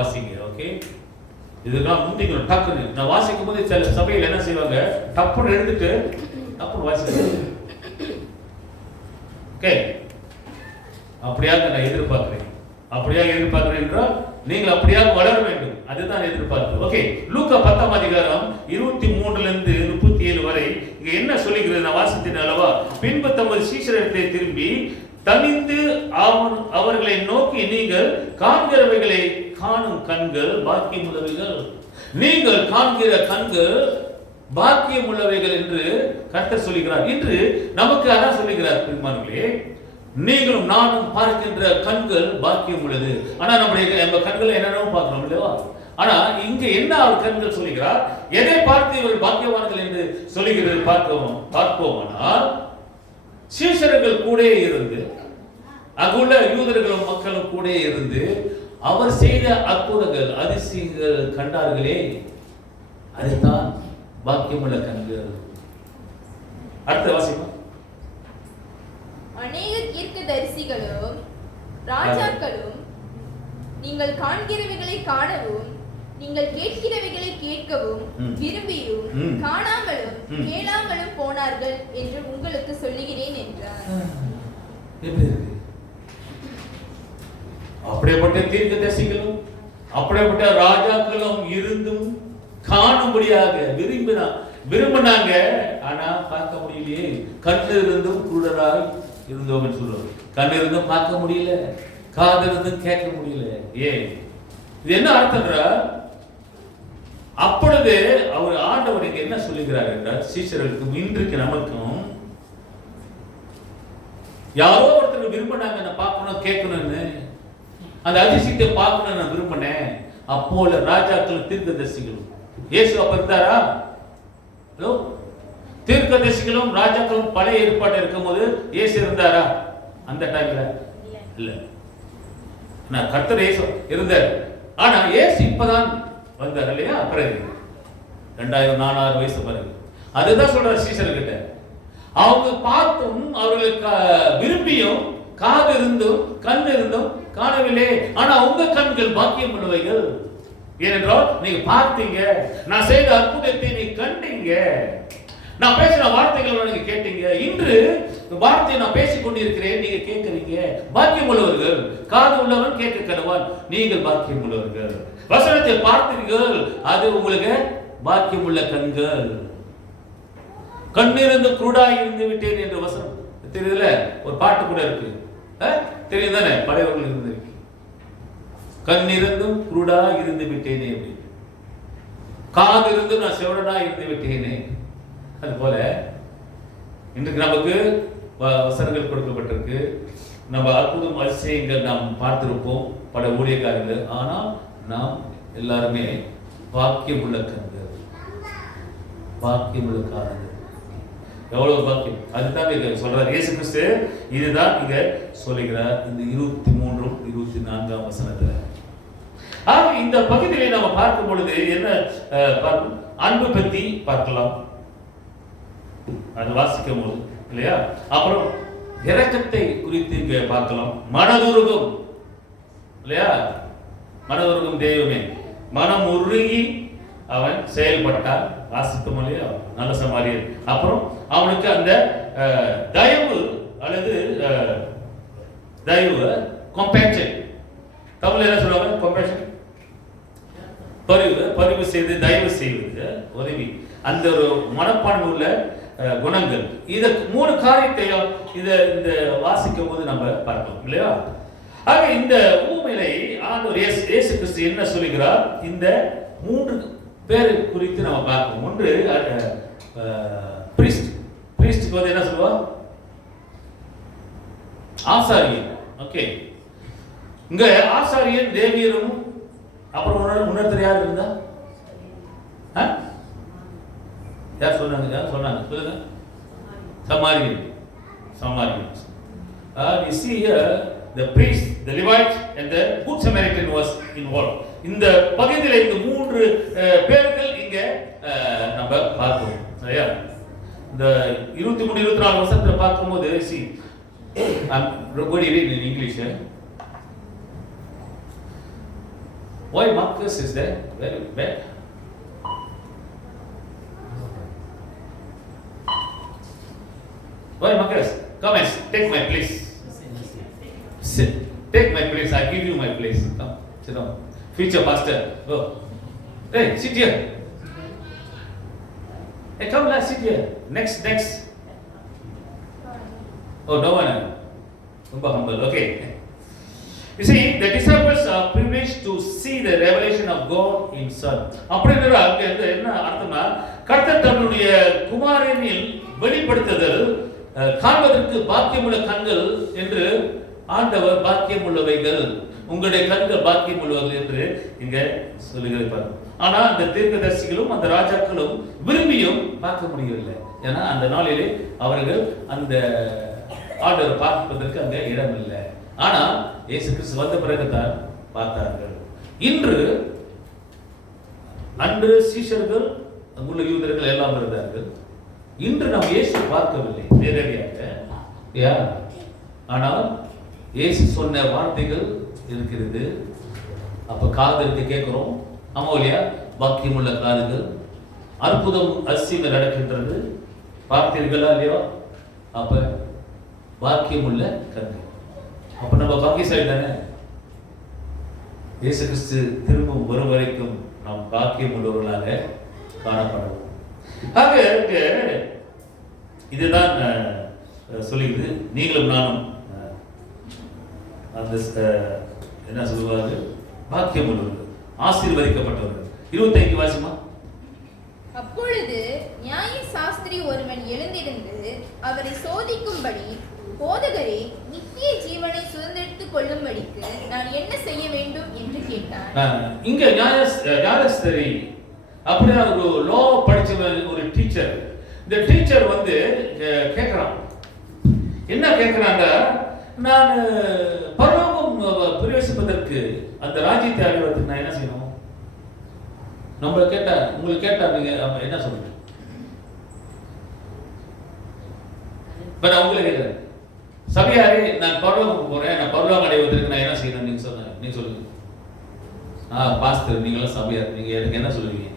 வாசிங்க. ஓகே, இதுக்கெல்லாம் முந்திக்கணும் டக்குன்னு. நான் வாசிக்கும் போது சில சபையில் என்ன செய்வாங்க, டப்புன்னு எடுத்துட்டு டப்புன்னு வாசிக்க. ஓகே, அப்படியாக நான் எதிர்பார்க்கிறேன். அப்படியாக எதிர்பார்க்கிறேன் என்றால் நீங்கள் அப்படியாக வளர வேண்டும், அதுதான் எதிர்பார்ப்பு. ஓகே, லூக்கா 10ஆம் அதிகாரம் 23 to 37 வரை இங்க என்ன சொல்லுகிறது நான் வாசித்தேன் அல்லவா. பின்பு தமது சீஷரிடத்தை திரும்பி தனித்து அவர்களை நோக்கி, நீங்கள் காண்கிறவைகளை காணும் கண்கள் பாக்கியம் உள்ளவைகள். நீங்கள் காண்கிற கண்கள் பாக்கியம் உள்ளவைகள் என்று கர்த்தர் சொல்லுகிறார். இன்று நமக்கு அதான் சொல்லுகிறார் பெருமானே, நீங்களும் நானும் பார்க்கின்ற கண்கள் பாக்கியம் உள்ளது. ஆனா நம்ம கண்களை என்னென்னமோ பார்க்கிறோம் இல்லையா. ஆனா இங்க என்ன அவர் கண்கள் சொல்லுகிறார், எதை பார்த்து இவர்கள் பாக்கியவான்கள் என்று சொல்லுகிறது பார்ப்போமானால், சீஷர்கள் கூட இருந்து, அங்குள்ள யூதர்களும் மக்களும் கூட இருந்து அவர் செய்த அற்புதங்கள் அதிசயங்கள் கண்டார்களே, அதுதான் பாக்கியமுள்ள கண்கள். அடுத்த வாசிப்போம். அநேக தீர்க்கதரிசிகளும் ராஜாக்களும் நீங்கள் காண்கிறவைகளை காணவும் நீங்கள் கேட்கிறவைகளை கேட்கவும் விரும்பியும் காணாமலும் கேளாமலும் போனார்கள் என்று உங்களுக்கு சொல்லுகிறேன் என்றார். அப்படிப்பட்ட தீர்க்கதரிசிகளும் அப்படிப்பட்ட ராஜாக்களும் இருந்தும் காணும்படியாக விரும்பினாங்க, ஆனா பார்க்க முடியலையே. கண்ணு இருந்தும் குருடராய் இருந்தோம் சொல்லுவாங்க. கண்ணு இருந்தும் பார்க்க முடியல, காது இருந்தும் கேட்க முடியல. ஏன் இது என்ன அர்த்தம்ன்றா, அப்பொழுது அவர் ஆண்டவர் இங்க என்ன சொல்லுகிறார் என்றால், சீஷர்களுக்கும் இன்றைக்கு நமக்கும் யாரோ ஒருத்தர் விரும்பினாங்க, நான் பார்க்கணும் கேட்கணும்னு, அந்த அதிசயத்தை பார்க்கணும் நான் விரும்பினேன். அப்போல ராஜாக்களும் தீர்க்கதரிசிகளும், இயேசு அப்ப இருந்தாரா? ஹலோ, தீர்க்கதரிசிகளும் ராஜாக்களும் பழைய ஏற்பாடு இருக்கும் போது இயேசு இருந்தாரா? அந்த டைம்ல இல்ல. நான் கர்த்தர் இயேசு இருந்தார். ஆனா இயேசு இப்பதான் வந்தார் இல்லையா, பிறகு 2000 வயசு பிறகு. அதுதான் சொல்றார் சீஷர்கிட்ட, அவங்க பார்த்தும் அவர்களுக்கு விரும்பியும் காது இருந்தும் கண் இருந்தும் காணவில்லை. ஆனா உங்க கண்கள் பாக்கியம் உள்ளவைகள். ஏனென்றால் நீங்க பார்த்தீங்க, நான் செய்த அற்புதத்தை நீங்க கண்டீங்க, நான் பேசின வார்த்தைகளை நீங்க கேட்டீங்க. இன்று வார்த்தையை நான் பேசிக் கொண்டிருக்கிறேன், நீங்க கேட்கிறீங்க. பாக்கியம் உள்ளவர்கள், காது உள்ளவன் கேட்க கடவான். நீங்கள் பாக்கியம் உள்ளவர்கள். வசனத்தை பார்த்தீர்கள், அது உங்களுக்கு பாக்கியம் உள்ள கண்கள். கண்ணிருந்து குருடாய் இருந்து விட்டேன் என்று வசனம் தெரியுதுல, ஒரு பாட்டு கூட இருக்கு, தெரியும் தானே, பழையவர்கள் இருந்து கண்ணிருந்தும் குருடா இருந்து விட்டேனே, காது இருந்து நான் செவடனா இருந்து விட்டேனே. அது போல இன்றைக்கு நமக்கு வசனங்கள் கொடுக்கப்பட்டிருக்கு. நம்ம அற்புதம் அதிசயங்கள் நாம் பார்த்திருப்போம், பல ஊழியக்காரர்கள். ஆனால் நாம் எல்லாருமே பாக்கியம் உள்ள கண்கள், பாக்கியம் உள்ள காதுகள். எவ்வளவு பாக்கியம்! அதுதான் இங்க சொல்றார் இயேசு கிறிஸ்து. இதுதான் இங்க சொல்லுகிறார் இந்த 23, 24 வசனத்துல. ஆக இந்த பகுதியை நம்ம பார்க்கும் பொழுது என்ன அன்பு பத்தி பார்க்கலாம், அது வாசிக்கும் போது இல்லையா. அப்புறம் இரக்கத்தை குறித்து இங்க பார்க்கலாம். மனதுருகும் இல்லையா, மனதுருகும் தெய்வமே, மனம் உருகி அவன் செயல்பட்டான், வாசித்தோம் இல்லையா, நல்ல சமாரியன். அப்புறம் அவனுக்கு அந்த தயவு அல்லது தயவு, கம்பேஷன், தமிழ்ல என்ன சொல்லுவாங்க, கம்பேஷன், பரிவு செய்து தயவு செய்வது, உதவி, அந்த ஒரு மனப்பான்மை உள்ள குணங்கள். இத 3 காரியத்தையும் இந்த வாசிக்கும் போது நம்ம பார்க்கலாம் இல்லையா. ஆக இந்த ஊமையை ஆண்டவர் இயேசு கிறிஸ்து என்ன சொல்லுகிறார், இந்த 3 பேர் குறித்து நம்ம பார்ப்போம். ஒன்று பிரீஸ்ட் வந்து என்ன சொல்லுவா, ஆசாரியன். ஓகே, இங்க ஆசாரியன், லேவியரும், அப்புறம் உணர்த்தர் யார் இருந்தா, யார் சொன்னாங்க, சொல்லுங்க, சமாரியன். We see here the priest, the Levite and the good Samaritan was involved. இந்த பகுதியில் இந்த 3 பேர்கள் இங்க நம்ம பார்ப்போம் சரியா. இந்த 23, 24 வருஷத்துல பார்க்கும்போது see, I'm going to read in English. Why Marcus is there? Very bad. Why Marcus? Come and take my place. Sit. Take my place. I give you my place. Come, sit down. Future pastor. Go. Hey, sit here. Hey, come, let's sit here. Next. Oh, no one. Humble. Okay. You see, the disciples are privileged to see the revelation of God in Son. அப்படிங்கற அங்க என்ன அர்த்தம்னா கர்த்தர் தன்னுடைய குமாரனில் வெளிப்படுத்துதல் காண்பதற்கு பாக்கியமுள்ள கண்கள் என்று ஆண்டவர் பாக்கியமுள்ளவைகள், உங்களுடைய கண்கள் பாக்கியமுள்ளவைகள் என்று இங்க சொல்லுகிறார். ஆனா அந்த தீர்க்கதரிசிகளும் அந்த ராஜாக்களும் விரும்பியும் பார்க்க முடியவில்லை. ஏன்னா அந்த நாளிலே அவர்கள் அந்த ஆண்டவர் பார்ப்பதற்கு அங்க இடம் இல்லை. ஆனா இயேசு கிறிஸ்து வந்த பிறகுதான் பார்த்தார்கள். அன்று சீஷர்கள் அங்குள்ள யூதர்கள் எல்லாம் இருந்தார்கள். இன்று நாம் இயேசு பார்க்கவில்லை நேரடியாக. ஆனால் இயேசு சொன்ன வார்த்தைகள் இருக்கிறது. அப்ப காதுக்கு கேட்கிறோம். ஆமா இல்லையா? பாக்கியமுள்ள காதுகள், அற்புதம் அதிசயங்கள் நடக்கின்றது. பார்த்தீர்களா இல்லையா? அப்ப பாக்கியமுள்ள கண்கள். அப்ப நம்ம பாக்கியசாலி தானே. இயேசு கிறிஸ்து திரும்பவும் வரும் வரைக்கும் நாம் பாக்கியம் உள்ளவர்களாக காணப்படுவோம். ஆக இதுதான் சொல்லிடுது. நீங்களும் நானும் அந்த என்ன சொல்லுவாங்க, பாக்கியம் உள்ளவர்கள், ஆசீர்வதிக்கப்பட்டவர்கள். 25 வாசிமா. அப்பொழுது நியாய சாஸ்திரி ஒருவன் எழுந்திருந்து அவரை சோதிக்கும்படி, போதகரே, நித்திய ஜீவனை சுதந்திரித்துக் கொள்ளும்படிக்கு நான் என்ன செய்ய வேண்டும் என்று கேட்டான். இங்க ஞானஸ்தரி அப்படியே ஒரு லா படிச்ச ஒரு டீச்சர். இந்த டீச்சர் வந்து கேட்கிறான். என்ன கேட்கிறாங்க? நான் பரலோகம் பிரவேசிப்பதற்கு, அந்த ராஜ்யத்தை அடைவதற்கு நான் என்ன செய்யணும்? நம்ம கேட்டா, உங்களுக்கு கேட்டா நீங்க என்ன சொல்றீங்க? நான் உங்களை கேட்கிறேன், சபையாரே, நான் பரலோகம் போறேன், நான் பரலோகம் அடைவதற்கு நான் என்ன செய்யணும்? நீங்க சொல்லுங்க. நீங்க சொல்லுங்க. பாஸ்டர், நீங்களும் சபையார், நீங்க எனக்கு என்ன சொல்லுவீங்க?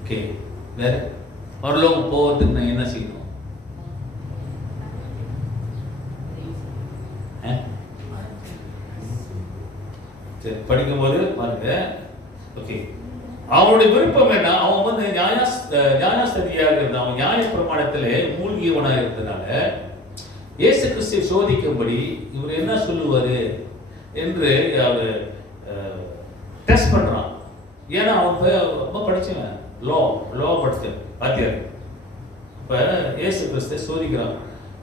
ஓகே, வேற பரலோகம் போவதுக்கு நான் என்ன செய்யணும்? சரி, படிக்கும்போது பாருங்க. ஓகே, அவனுடைய விருப்பம் என்ன? அவன் வந்து ஞானஸ்ததியாக இருந்தான். அவன் நியாய பிரமாணத்திலே மூழ்கியவனாக இருந்ததுனால இயேசு கிறிஸ்துவை சோதிக்கும்படி இவர் என்ன சொல்லுவாரு என்று அவர் டெஸ்ட் பண்றான். ஏன்னா அவன் ரொம்ப படிச்சவன், லோ படிச்சவன், பாத்தியார். இப்ப இயேசு கிறிஸ்துவை சோதிக்கிறான்.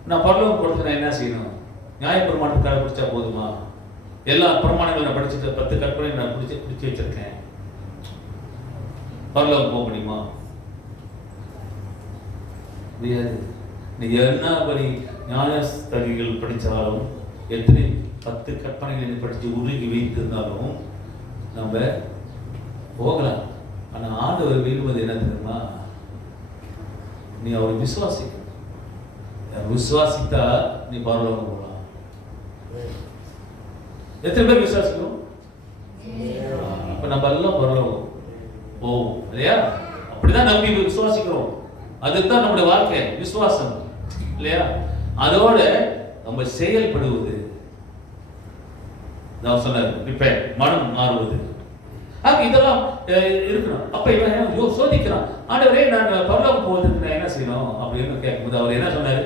நான் பரலோகம் போறதுக்கு நான் என்ன செய்யணும்? நியாய பிரமாணத்தை கடைபிடிச்சா போதுமா? எல்லா பிரமாணங்களும் நான் படிச்சுட்டு 10 கற்பனை நான் பிடிச்சி வச்சிருக்கேன், பரலோகம் போக முடியுமா? முடியாது. நீ என்னபடி ஞானஸ்தரிகள் படித்தாலும், எத்தனை 10 கற்பனைகளை படித்து உருகி வைத்திருந்தாலும் நம்ம போகலாம். ஆனால் ஆண்டவர் விரும்புவது என்ன தெரியுமா? நீ அவரை விசுவாசிக்க. விசுவாசித்தா நீ பரலோகம் போகலாம். எத்தனை பேர் விசுவாசிக்கிறோம்? அப்ப நம்ம எல்லாம் பரலோகம் போவோம் இல்லையா? அப்படிதான் நம்பி விசுவாசிக்கிறோம். அதுதான் நம்முடைய வாழ்க்கை, விசுவாசம் இல்லையா? அதோட நம்ம செயல்படுவது, நான் சொன்ன மனம் மாறுவது, இதெல்லாம் இருக்கணும். அப்ப இவன் சோதிக்கிறான். ஆண்டவரே, நான் பரலோகம் போவதற்கு நான் என்ன செய்யணும் அப்படின்னு கேட்கும்போது அவர் என்ன சொன்னாரு?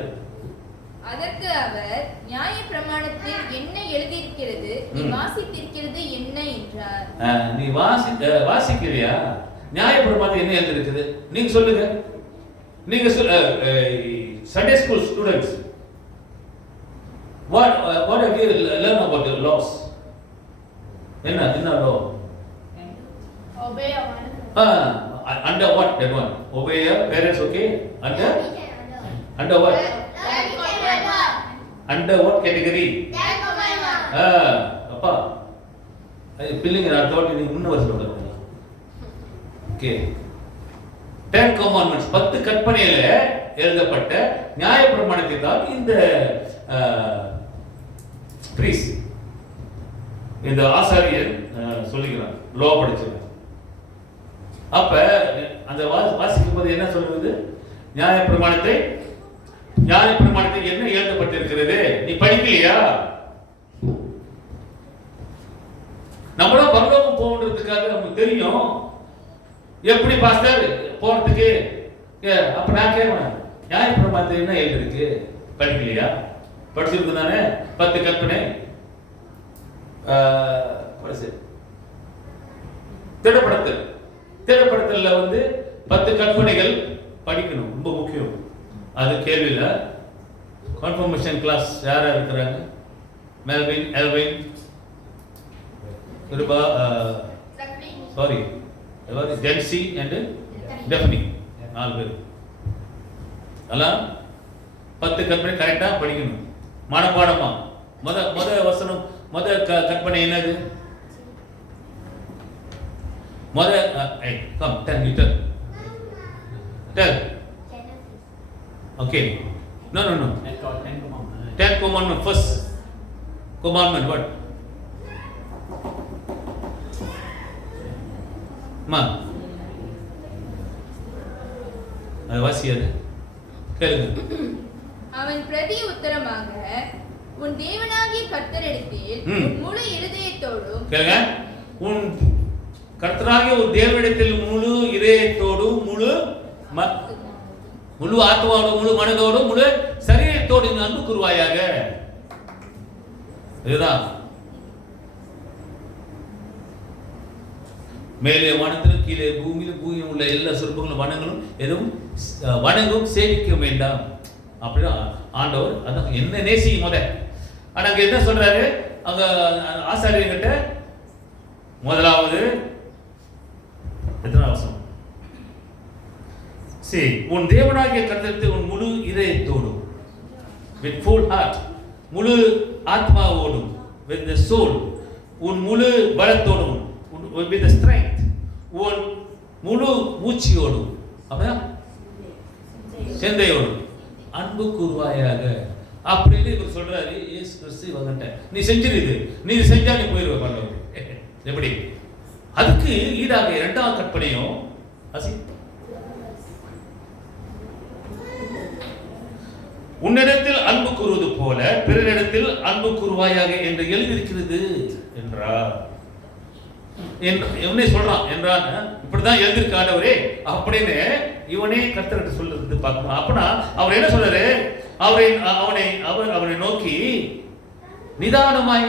அதற்கு அவர், நியாய பிரமாணத்தில் என்ன எழுதியிருக்கிறது, நீ வாசித்திருக்கிறது என்ன என்றார். நீ வாசிக்கிறியா? நியாய பிரமாணத்தில் என்ன எழுதியிருக்குது? நீங்க சொல்லுங்க. நீங்க Sunday school students, what have you learned about the laws? என்ன law? Obey your parents. Under what? That one. Obey your parents, okay? Under what? Under what category? அப்பா பிள்ளைங்க நான் தோட்டி நீங்க முன்ன வருஷம் சொல்லுங்க. ஓகே, 10 commandments, 10 கற்பனையில எழுதப்பட்ட நியாய பிரமாணத்தை தான் இந்த பிரீஸ் இந்த ஆசாரியர் சொல்லுகிறார், லோ படிச்சவர். அப்ப அந்த வாசிக்கும் போது என்ன சொல்றது? நியாயப்பிரமாணத்தை என்ன எழுதப்பட்டிருக்கிறது? நீ படிக்கலையா? நம்மளும் பரலோகம் போகிறதுக்காக நமக்கு தெரியும். எப்படி பாஸ்டர் போறதுக்கு? அப்ப நான் கேட்பேன், நியாயப்பிரமாணத்தை என்ன எழுதிருக்கு? படிக்கலையா? படிச்சிருக்கு தானே? 10 கற்பனை, திடப்படத்துல வந்து 10 கற்பனைகள் படிக்கணும், ரொம்ப முக்கியம். அது கேள்வியில கன்ஃபர்மேஷன் கிளாஸ் யாரா இருக்கிறாங்க? Melvin, Elvin, Kiruba, sorry Jency and Daphne, 4 பேர். அதெல்லாம் 10 கற்பனை கரெக்டா படிக்கணும், மனப்பாடமா. முத வசனம், முத கற்பனை என்னது? Tell. Okay. No. 10 commandment. First commandment what? Ma. அது வாசியாது கேளுங்க. அவன் பிரதி உத்தரமாக, உன் தேவனாகிய கர்த்தரிடத்தில் முழு இருதயத்தோடும், கேளுங்க, உன் கர்த்தராகிய ஒரு தேவனிடத்தில் முழு இதயத்தோடும், முழு ஆத்மாவோடும், முழு மனதோடும், முழு சரீரத்தோடு அன்பு கூறுவாயாக. இதுதான் மேலே வானத்திலும் கீழே பூமியிலும் பூமியில் உள்ள எல்லா சொற்பங்களும் வனங்களும் எதுவும் வணங்கும் சேவிக்க வேண்டாம். அப்படின்னா ஆண்டவர் அதான் என்ன நேசிக்கும் முத. ஆனா அங்க என்ன சொல்றாரு? அங்க ஆசாரியர்கிட்ட முதலாவது எத்தனை அவசரம்? சரி, உன் தேவனாகிய கர்த்தருக்கு உன் முழு இதயத்தோடும், with full heart, முழு ஆத்மாவோடும், with the soul, உன் முழு பலத்தோடும், with the strength, உன் முழு மூச்சியோடும், அப்படின்னா சிந்தையோடும் அன்பு கூறுவாயாக அப்படின்னு இவர் சொல்றாரு. இயேசு கிறிஸ்து இவங்கிட்ட நீ செஞ்சிருது, நீ செஞ்சா நீ போயிருவ பரலோகம். எப்படி? அதுக்கு ஈடாக 2ஆம் கற்பனையும் உன்னிடத்தில் அன்பு கூறுவது போல பிறரிடத்தில் அன்பு கூறுவாயாக என்று எழுதியிருக்கிறது என்றார். இவனே சொல்றான் என்றான், இப்படிதான் எழுதியிருக்காண்டவரே அப்படின்னு இவனே கர்த்தர்கிட்ட சொல்றது பார்க்கணும். அப்படின்னா அவர் என்ன சொல்றாரு? அவனை நோக்கி நிதானமாய்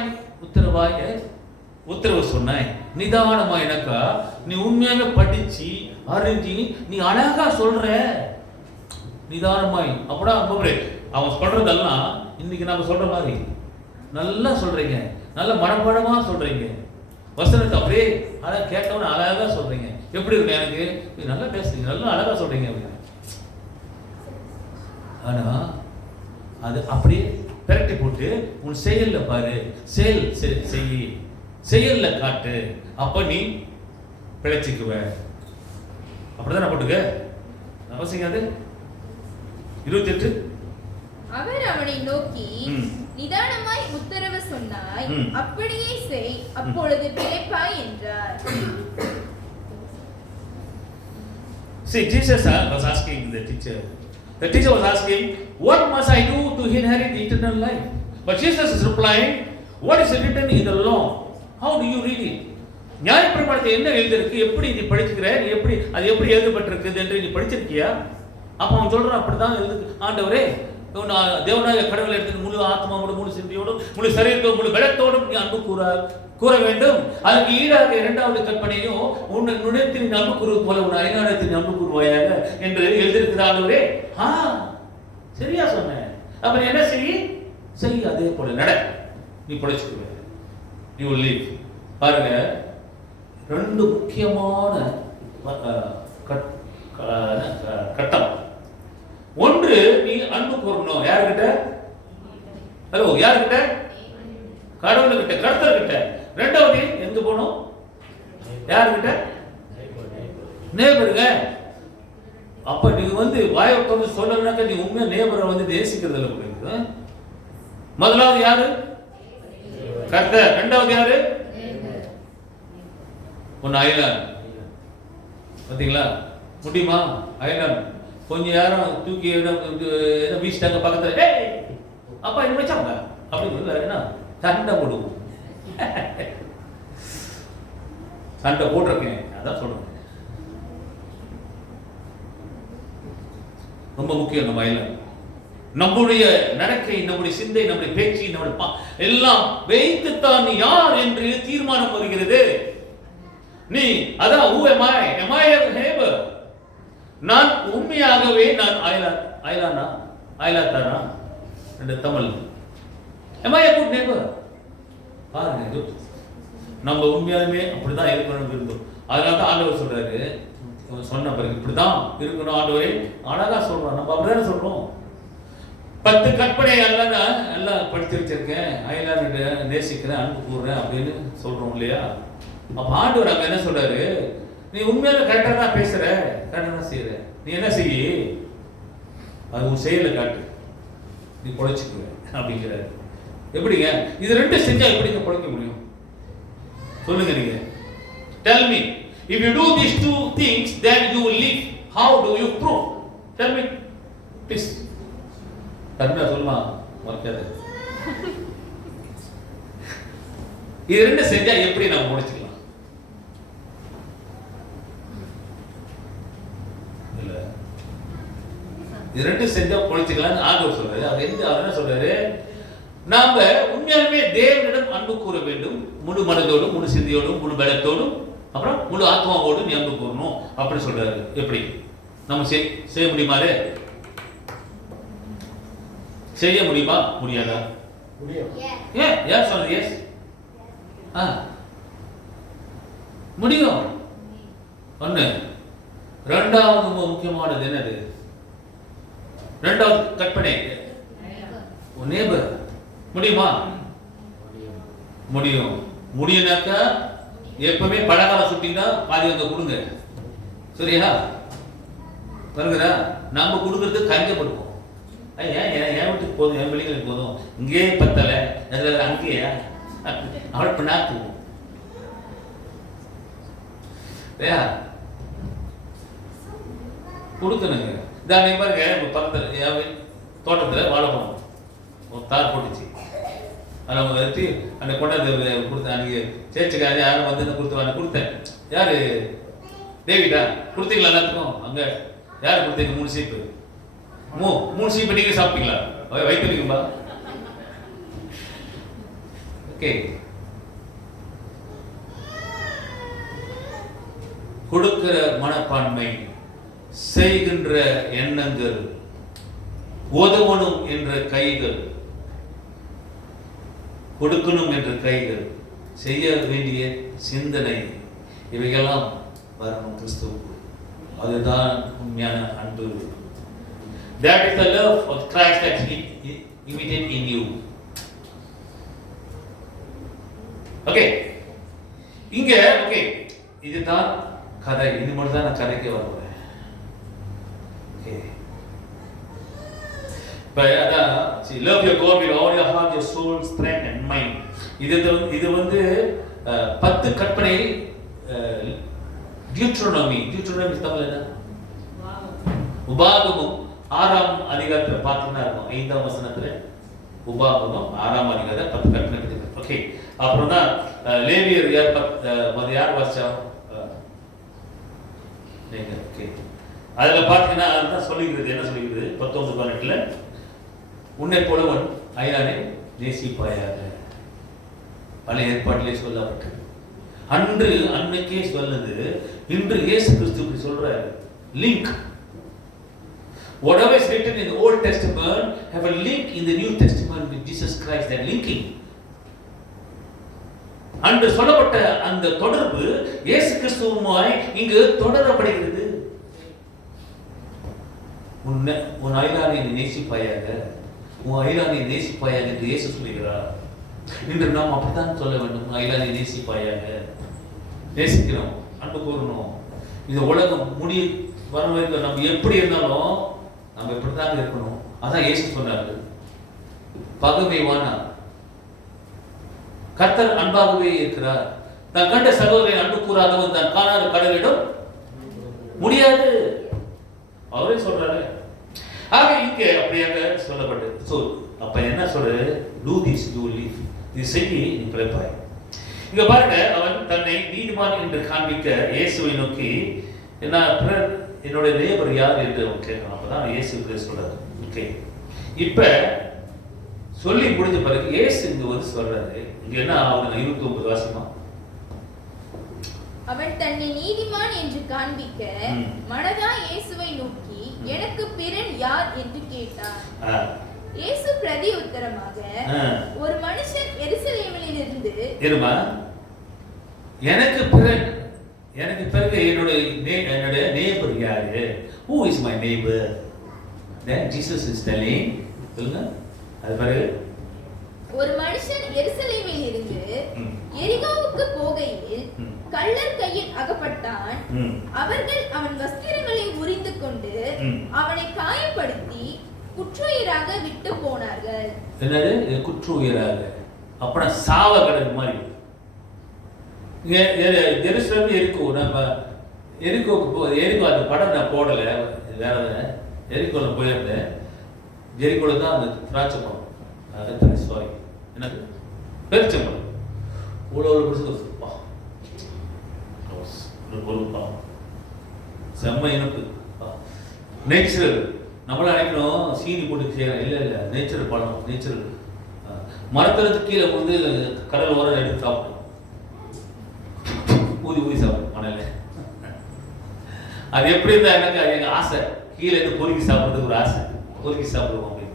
உத்தரவு சொன்னாய். நிதானமாய்னாக்கா நீ உண்மையாக படிச்சு அறிஞ்சு நீ அழகா சொல்ற. நிதானமாய் அப்படா அவன் சொல்றதெல்லாம் இன்னைக்கு நாம சொல்ற மாதிரி நல்லா சொல்றீங்க, நல்ல மனப்பாடமா சொல்றீங்க. வசனத்தை அப்படியே அழகா கேட்டவன அழகா சொல்றீங்க. எப்படி இருக்கு எனக்கு? நல்லா பேசுறீங்க, நல்லா அழகா சொல்றீங்க அப்படின்னு. ஆனா அது அப்படியே பெரட்டி போட்டு உன் செயல்ல பாரு, செயல்ல காட்டு, அப்ப நீ பிழைச்சிக்குவ. அப்படிதான் போட்டுக்க அவசியம். அது 28. அவர் அவனை நோக்கி நிதானமாய் உத்தரவு சொன்னாய், அப்படியே செய், அப்பொழுது பிழைப்பாய் என்றார். See, Jesus was asking the teacher. The teacher was asking, what must I do to inherit eternal life? But Jesus is replying, what is written in the law? How do you read it? நியாயப்பிரமாணத்தை என்ன எழுதிருக்கு, எப்படி நீ படிச்சுக்கிற, நீ எப்படி அது எப்படி எழுதப்பட்டிருக்குது என்று நீ படிச்சிருக்கியா? அப்ப அவன் சொல்றான், அப்படிதான் எழுது ஆண்டவரே, தேவனாய கடவுளை எடுத்து முழு ஆத்மாவோடு, முழு சிந்தையோடும், முழு சரீரத்தோடும், முழு பலத்தோடும் நீ அன்பு கூற வேண்டும். அதுக்கு ஈடாக 2வது கற்பனையும் உன்னை நுழைத்து நீ அன்பு கூறுவது போல உன் அயனானத்தை அன்பு கூறுவாயாக என்று எழுதியிருக்கிற ஆண்டவரே. சரியா சொன்னேன். அப்ப நீ என்ன செய், அதே போல நட, நீ பிழைச்சுக்குவ, நீ will live. பாருங்க, 2 முக்கியமான கட்டம். ஒன்று, நீ அன்பு கூறணும். யாருக்கிட்ட? ஹலோ, யாருக்கிட்ட? கடவுள்கிட்ட, கர்த்தர்கிட்ட. 2வது எங்க போகணும்? யாருக்கிட்ட? நேபருங்க. அப்ப நீ வாயை உட்கார்ந்து சொல்லலனாக்க நீ உண்மையா நேபரை நேசிக்கிறது இல்லை. முதலாவது யாரு? கர்த்தர். 2வது யாரு? ஒன்று அயலான். பார்த்தீங்களா? முடியுமா? அயலான் கொஞ்சம் யாரும் தூக்கி ஏதோ வீசிட்டாங்க பக்கத்தில், ஏய் அப்பா என்ன வச்சாங்க அப்படின்னு என்ன சண்டை போடுவோம். சண்டை போட்டிருக்கேன், அதான் சொல்றேன். ரொம்ப முக்கியம் நம்ம அயலான். நம்முடைய நடக்கை, நம்முடைய சிந்தை, நம்முடைய பேச்சு, நம்முடைய எல்லாம் வைத்துத்தான் நீ யார் என்று தீர்மானம் வருகிறது. நீ அதான் who am I? Am I a neighbor? நான் உண்மையாகவே நான் அயலாத்தானா என்ற Tamil. Am I a good neighbor? பாருங்க, நம்ம உண்மையாலுமே அப்படிதான் இருக்கணும் விரும்பும். அதனால தான் ஆண்டவர் சொல்றாரு, சொன்ன பிறகு இப்படிதான் இருக்கணும் ஆண்டவரே அழகா சொல்றோம். நம்ம அப்படிதானே சொல்றோம். 10 கற்பனை எல்லாம் படித்து வச்சிருக்கேன், அயலானை நேசிக்கிறேன், அன்பு கூறுறேன் அப்படின்னு சொல்றோம் இல்லையா? அப்ப ஆண்டவர் அங்க என்ன சொல்றாரு, நீ உண்மையில கரெக்டா தான் பேசுற, கரெக்டா தான் செய்யற, நீ என்ன செய்ய, அது உன் செயல காட்டு, நீ பொழைச்சுக்குவ அப்படிங்கிறாரு. எப்படிங்க இது ரெண்டு செஞ்சா எப்படிங்க பொழைக்க முடியும் சொல்லுங்க நீங்க? Tell me, if you do these two things then you will live. How do you prove? Tell me please. தன்மை சொல்லுமா மறக்காது. இது ரெண்டு செஞ்சா எப்படி நம்ம முடிச்சுக்கலாம்? இல்ல இது ரெண்டு செஞ்சா பொழைச்சுக்கலாம் ஆண்டவர் சொல்றாரு. அவர் என்ன சொல்றாரு, நாம உண்மையாலுமே தேவனிடம் அன்பு கூற வேண்டும், முழு மனதோடும், முழு சிந்தையோடும், முழு பலத்தோடும், அப்புறம் முழு ஆத்மாவோடும் நீ அன்பு கூறணும் அப்படி சொல்றாரு. எப்படி நம்ம செய்ய முடியுமா? செய்ய முடியுமா? முடியாதா? முடியும். யார் சொல்றது? எஸ், முடியும். ஒண்ணு. ரெண்டாவது முக்கியமானது என்னது? ரெண்டாவது கற்பனை, நேபர். முடியுமா? முடியும். முடியும்னாக்கா எப்பவுமே பழகால சுட்டிங்கன்னா பாதி வந்து கொடுங்க, சரியா? வருகிறா? நாம கொடுக்கறது கஞ்சப்படுவோம். என் வீட்டுக்கு போதும், என் பிள்ளைங்களுக்கு போதும், இங்கே பத்தலை, அங்கேயா அவளை பின்னாக்குவோம் இல்லையா? கொடுக்கணுங்க. இதான் பாருங்க, பக்கத்தில் என் தோட்டத்தில் வாழைப்பழம் ஒரு தார் போட்டுச்சு, அதில் அவங்க எடுத்து அந்த கொண்டாந்து கொடுத்தேன். அன்றைக்கி சேர்ச்சுக்காரு யாரும் வந்து கொடுத்தேன். யார்? டேவிடா கொடுத்தீங்களா எல்லாத்துக்கும்? அங்கே யார் கொடுத்தீங்க? 3 சீப்பு. 3 சீப்பு நீங்கள் சாப்பிட்டீங்களா? வைத்திருக்கீங்களா? ஓகே. கொடுக்கிற மனப்பான்மை, செய்கின்ற எண்ணங்கள், உதவணும் என்ற கைகள், கொடுக்கணும் என்ற கைகள், செய்ய வேண்டிய சிந்தனை, இவைகளாம் வரணும் கிறிஸ்துவுக்கு. அதுதான் உண்மையான அன்பு. That is the love of Christ that He imitated in you. Okay. இங்க ஓகே, இதுதான் கதை. இது மட்டும் தான் நான் கதைக்கு வருவேன். ஓகே. அதான் love your God with all your heart, your soul, strength and mind. இது வந்து 10 கற்பனை. டியூட்ரோனமி தமிழ் என்ன? உபாகமம் 6ஆம் அதிகாரத்தில் பார்த்தீங்கன்னா இருக்கும், 5ஆம் வசனத்துல உபாகமம் 6ஆம் அதிகாரம் 10 கற்பனை இருக்கு. ஓகே. அப்புறம் தான் லேவியர் யார் வாசிச்சா நீங்க? ஓகே. அதுல பார்த்தீங்கன்னா அதுதான் சொல்லிக்கிறது. என்ன சொல்லிக்கிறது? 19:18 உன்னை போலவன் அயலானை நேசிப்பாயாக. பழைய ஏற்பாட்டிலே சொல்லப்பட்டது. அன்னைக்கே சொன்னது, இன்று இயேசு கிறிஸ்து இப்படி சொல்றாரு. Link. Whatever is written in the Old Testament have a link in the New Testament with Jesus Christ. That linking. அன்று சொல்லப்பட்ட அந்த தொடர்பு இயேசு கிறிஸ்துவுமாய் இங்கு தொடரப்படுகிறது. உன் அயலானை நேசிப்பாயாக, உன் அயலானை நேசிப்பாயாக என்று இயேசு சொல்கிறார். இன்று நாம் அப்படித்தான் சொல்ல வேண்டும். அயலானை நேசிப்பாயாக. நேசிக்கிறோம், அன்பு கூறணும். இந்த உலகம் முடி வர வரைக்கும் நம்ம எப்படி இருந்தாலும் நம்ம எப்படித்தான் இருக்கணும். அதான் இயேசு சொன்னாரு, பகைமை வானா. கர்த்தர் அன்பாகவே இருக்கிறார். தான் கண்ட சகோதரனை அன்பு கூறாதவன் தான் காணாத கடலிடம் முடியாது. அவரே சொல்றாரு. ஆக இங்கே அப்படியாக சொல்லப்பட்டது. அப்ப என்ன சொல்றாரு? Do this, you will live. இது செய்தி நீ பிழைப்பாய். இங்க பாருங்க, அவன் தன்னை நீதிமான் என்று காண்பிக்க இயேசுவை நோக்கி என்னுடைய நேபர் யார் என்று அவன் கேட்கணும். அப்பதான் இயேசு சொல்றாரு. ஓகே, இப்ப சொல்லி முடிஞ்ச பிறகு இயேசு இங்க வந்து சொல்றாரு. இங்க என்ன அவனுக்கு 29 வாசிமா. அவன் தன்னை நீதிமான் என்று காண்பிக்க மனதா இயேசுவை நோக்கி எனக்கு பிறன் யார் என்று கேட்டார். இயேசு பிரதி உத்தரமாக ஒரு மனுஷன் எருசலேமில் இருந்து எனக்கு பிறகு என்னுடைய neighbor யாரு? Who is my neighbor? Then Jesus is telling, சொல்லுங்க அது பிறகு ஒரு மனுஷன் எருசலேமில் இருந்து எரிகோவுக்கு போகையில் கள்ளர் கையில் அகப்பட்டான். அவர்கள் அவன் வஸ்திரங்களை உரிந்து கொண்டு அவனை காயப்படுத்தி குற்றுயிராக விட்டு போனார்கள். என்னது குற்றுயிராக? அப்பனா சாவகடன் மாதிரி. எருசலேம் எரிகோ, நம்ம எரிகோ அந்த படம் நான் போடல, வேற எரிகோல போயிருந்தேன். எரிகோல தான் அந்த திராட்சை பழம், சாரி என்னது பெருச்சம்பழம், ஒரு செம்ம இனப்பு நேச்சுரல். நம்மள நினைக்கிறோம் சீனி போட்டு செய்யறோம். இல்லை நேச்சுரல் பழம், நேச்சுரல். மரத்திலிருந்து கீழே வந்து கடல் ஓரம் எடுத்து சாப்பிடும், ஊதி சாப்பிடும் மணல. அது எப்படி இருந்தா எனக்கு எங்க ஆசை, கீழே இருந்து பொறுக்கி சாப்பிடுறதுக்கு ஒரு ஆசை. பொறுக்கி சாப்பிடுவோம் அப்படின்னு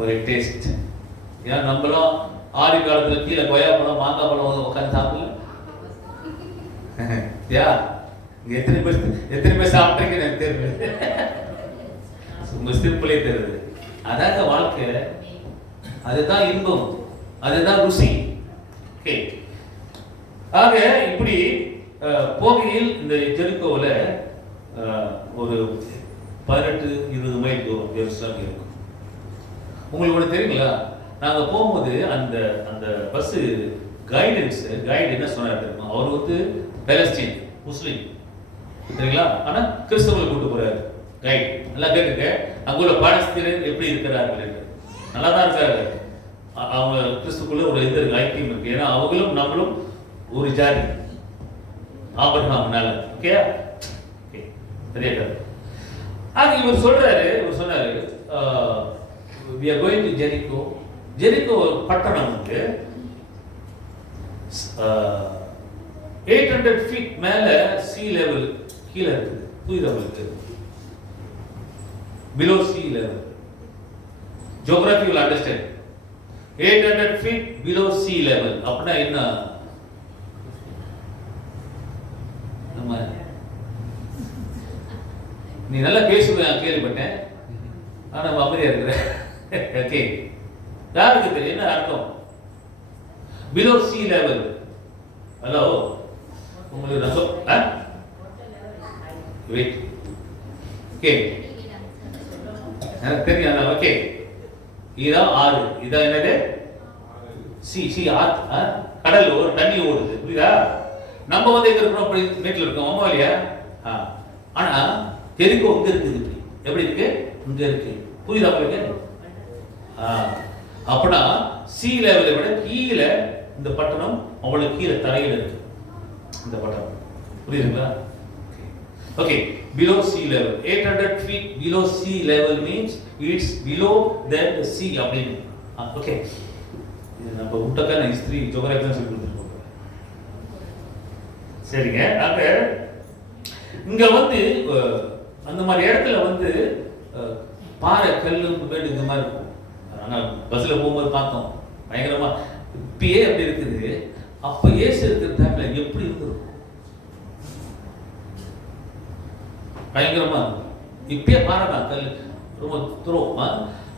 ஒரு டேஸ்ட். ஏன்னா நம்மளும் ஆதி காலத்துல கீழே கொய்யா பழம், மாங்காய் பழம் உட்காந்து சாப்பிடல. எத்தனை பேர் சாப்பிட்டீங்க எனக்கு தெரியல. உங்க சிம்பிளே தெரியுது. அதாங்க வாழ்க்கை, அதுதான் இன்பம், அதுதான் ருசி. ஓகே, ஆக இப்படி போகையில் இந்த ஜெரிகோவில் ஒரு 18-20 மைல் தூரம் எருசலேம் இருக்கும். உங்களுக்கு ஒன்று தெரியுங்களா? நாங்கள் போகும்போது அந்த அந்த பஸ்ஸு கைடு என்ன சொன்னார் தெரியுமா? அவர் வந்து பாலஸ்தீன் முஸ்லீம் சரிங்களா, ஆனால் கிறிஸ்தவர்களை கூட்டு போறாரு கைடு. நல்லா கேட்டுக்க, அங்குள்ள பாலஸ்தீனர் எப்படி இருக்கிறார்கள் என்று. நல்லா தான் இருக்காரு. அவங்க கிறிஸ்துக்குள்ள ஒரு இது ஐக்கியம் இருக்கு. ஏன்னா அவங்களும் நம்மளும் ஒரு ஜாதி, ஆபரகாம்னால. ஓகே, சரியா கருத்து. ஆக இவர் சொன்னாரு we are going to Jericho. Jericho பட்டணம் வந்து 800 feet மேல sea level கீழே இருக்குது. புரியுதா உங்களுக்கு? below sea level. geography will understand. 800 feet below sea level அப்படின்னா என்ன? நம்ம நீ நல்லா பேசுவேன் கேள்விப்பட்டேன், ஆனா அமைதியா இருக்கிற. ஓகே, யாருக்கு தெரியும் என்ன அர்த்தம்? below sea level. ஹலோ, உங்களுக்கு ரசம் வெயிட். ஓகே, எனக்கு தெரியும். ஓகே, இதான் ஆறு, இதான் என்னது? சி ஆறு, கடல் ஒரு தண்ணி ஓடுது. புரியுதா? நம்ம வந்து எங்க இருக்கிறோம்? வீட்டில் இருக்கோம், அம்மா இல்லையா? ஆனா ஜெரிகோ இங்க இருக்குது. எப்படி இருக்கு? இங்க இருக்கு. புரியுதா உங்களுக்கு? அப்படின்னா சி லெவலை விட கீழே இந்த பட்டணம், அவ்வளவு கீழே தரையில் இருக்கு இந்த பட்டணம். புரியுதுங்களா? Okay, below sea level. 800 feet below sea level means it's below than the sea அப்படின்னு. ஓகே, இது நம்ம விட்டக்கா நான் ஹிஸ்டரி ஜியோகிராஃபி தான் சொல்லி கொடுத்துருக்கோம். சரிங்க, அங்க இங்க வந்து அந்த மாதிரி இடத்துல வந்து பாறை கல்லு மேடு இந்த மாதிரி இருக்கும். ஆனால் பஸ்ஸில் போகும்போது பார்த்தோம், பயங்கரமா. இப்பயே அப்படி இருக்குது. அப்ப ஏசு இருக்கிற டைம்ல எப்படி இருந்திருக்கும்? பயங்கரமா இருக்கும். இப்பயே பாறை கல் ரொம்ப துரோமா.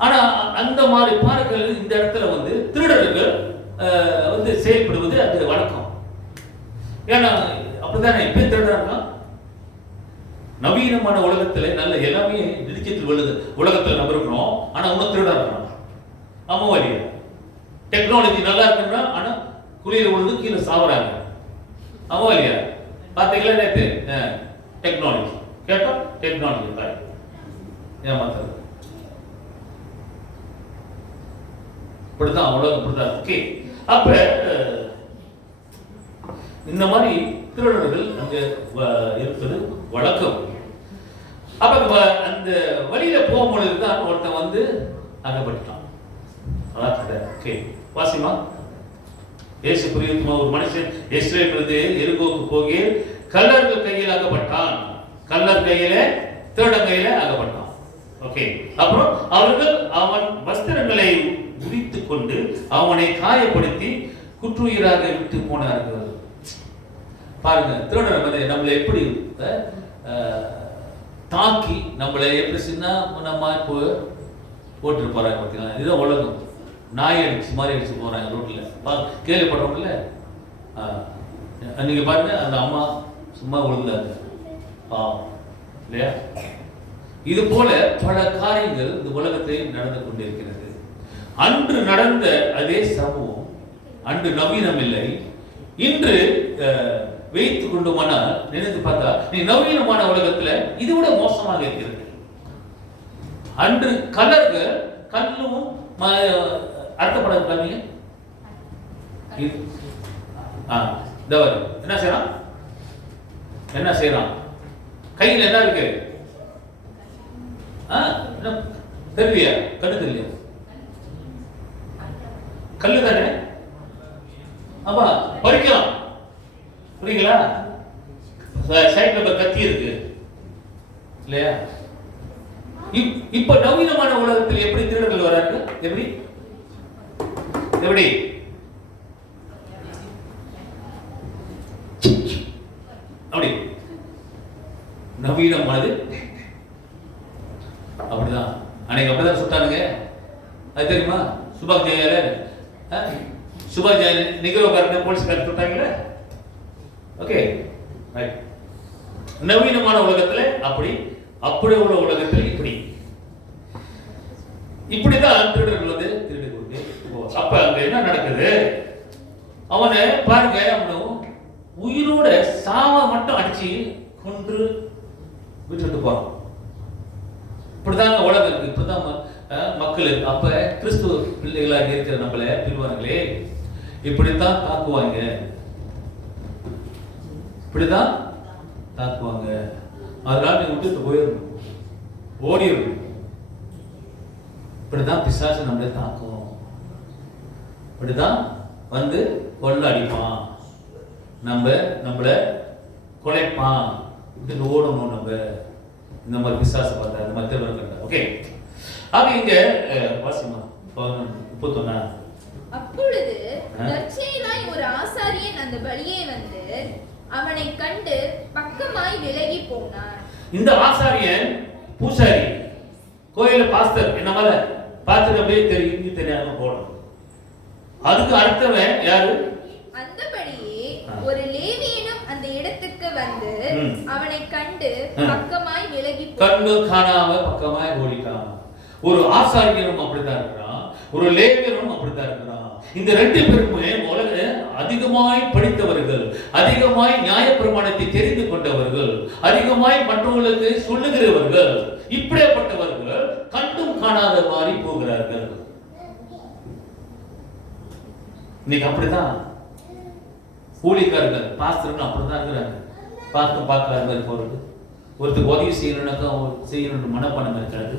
ஆனா அந்த மாதிரி பாறைகள் இந்த இடத்துல வந்து திருடர்கள் வந்து செயல்படுவது அது வழக்கம். ஏன்னா அப்படித்தானே இப்பயே திருடுறாங்க. நவீனமான உலகத்துல நல்ல எல்லாமே டிஜிட்டல் உலகத்துல நம்ம இருக்கிறோம். ஆனா இன்னும் திருட இருக்கிறோம். ஆமா, வழியா டெக்னாலஜி நல்லா இருக்குன்னா ஆனா குளிர் விழுந்து கீழே சாவறாங்க. ஆமா இல்லையா? பார்த்தீங்களா நேற்று? டெக்னாலஜி கேட்டோம், டெக்னாலஜி தான் ஏமாத்துறது. இப்படிதான் உலகம் இப்படிதான். ஓகே, அப்ப இந்த மாதிரி திருடர்கள் அங்க இருப்பது வழக்கம். அப்ப அந்த வழியில போகும்பொழுது தான் ஒருத்தன் வந்து அகப்பட்டான். அதான் கதை. ஓகே, வாசிமா. இயேசு புரியுமா? ஒரு மனுஷன் எஸ்ரேலிலிருந்து எரிகோவுக்கு போகி கல்லர்கள் கையில் அகப்பட்டான். கல்லர் கையில, திருடன் கையில அகப்பட்டான். ஓகே, அப்புறம் அவர்கள் அவன் வஸ்திரங்களை உரித்துக் கொண்டு அவனை காயப்படுத்தி குற்றுயிராக விட்டு போனார்கள். பாருங்க, திருடன் வந்து நம்மளை எப்படி தாக்கி நம்மளை எப்படி சின்ன நம்ம போட்டு போறாங்க. பார்த்தீங்களா? இதுதான் உலகம். நாய் அடிச்சு மாதிரி அடிச்சு போறாங்க ரோட்ல. கேள்விப்படுறோம்ல. நீங்க பாருங்க, அந்த அம்மா சும்மா விழுந்தாங்க இல்லையா? இது போல பல காரியங்கள் இந்த உலகத்தில் நடந்து கொண்டிருக்கிறது. அன்று நடந்த அதே சம்பவம் அன்று நவீனம் இல்லை. இன்று வைத்துக் கொண்டுமானால் நினைத்து பார்த்தா நீ நவீனமான உலகத்துல இது விட மோசமாக இருக்கிறது. அன்று கலர்கள் கல்லும் அர்த்தப்படாது. பாருங்க, என்ன செய்யறான்? என்ன செய்யறான்? கையில் என்ன இருக்கு? தெரியலையா? கண்ணு தெரியலையா? கல்லு தானே. ஆமா, பறிக்கலாம். புரியுங்களா? சைட்ல கத்தி இருக்கு இல்லையா? இப்ப நவீனமான உலகத்தில் எப்படி திருடர்கள் வராங்க? எப்படி எப்படி அப்படி நவீனமானது அப்படிதான். அன்னைக்கு அப்படிதான் சுட்டானுங்க. அது தெரியுமா? சுபாஷ் ஜெயல நிகழ்வுக்காரங்க போலீஸ்காரங்க சுட்டாங்களே. Okay, right. நவீனமான உலகத்துல அப்படி, அப்படி உள்ள உலகத்தில் இப்படி, இப்படிதான் திருடர்கள் வந்து திருடி கொண்டு. அப்ப அங்க என்ன நடக்குது? அவனை பாருங்க, அவனை உயிரோட சாவ மட்டும் அடிச்சு கொன்று விட்டுட்டு போறான். இப்படிதாங்க உலகம் இருக்கு. இப்படிதான் மக்கள். அப்ப கிறிஸ்துவ பிள்ளைகளாக இருக்கிற நம்மள பிரிவார்களே இப்படித்தான் தாக்குவாங்க, இப்படிதான் தாக்குவாங்க. அதனால நீ விட்டுட்டு போயிடணும், ஓடிடணும். இப்படிதான் பிசாசு நம்மளை தாக்கும். இப்படிதான் வந்து கொள்ள அடிப்பான், நம்மளை குலைப்பான், விட்டுட்டு ஓடணும். நம்ம இந்த மாதிரி பிசாசு பார்த்தா இந்த மாதிரி திருவர்கள். ஓகே, ஆக இங்க வாசிமா 31. அப்பொழுது தற்செயலாய் ஒரு ஆசாரியன் அந்த வழியே வந்து அவனை கண்டு பக்கமாய் விலகி போனான். இந்த ஆசாரியன் பூசாரி, கோயில பாஸ்டர், என்ன மேல பார்த்துட்டு அப்படியே தெரியும் தெரியாம போனோம். அதுக்கு அடுத்தவன் யாரு? அந்தபடியே ஒரு லேவியனும் அந்த இடத்துக்கு வந்து அவனை கண்டு பக்கமாய் விலகி கண்டு காணாம பக்கமாய் ஓடிட்டான். ஒரு ஆசாரியனும் அப்படித்தான் இருக்கிறான், ஒரு லேவியனும் அப்படித்தான் இருக்கிறான். இந்த ரெண்டு பேருமே உலக அதிகமாய் படித்தவர்கள், அதிகமாய் நியாயப்பிரமாணத்தை தெரிந்து கொண்டவர்கள், அதிகமாய் மற்றவர்களுக்கு சொல்லுகிறவர்கள். இப்படிப்பட்டவர்கள் கண்டும் காணாத மாதிரி போகிறார்கள். இன்னைக்கு அப்படிதான் ஊழியக்காரர்கள், பாஸ்டர்கள் அப்படிதான் இருக்கிறாங்க. பார்க்காத மாதிரி போறது. ஒருத்தருக்கு உதவி செய்யணும்னு மனப்பானம் இருக்காது.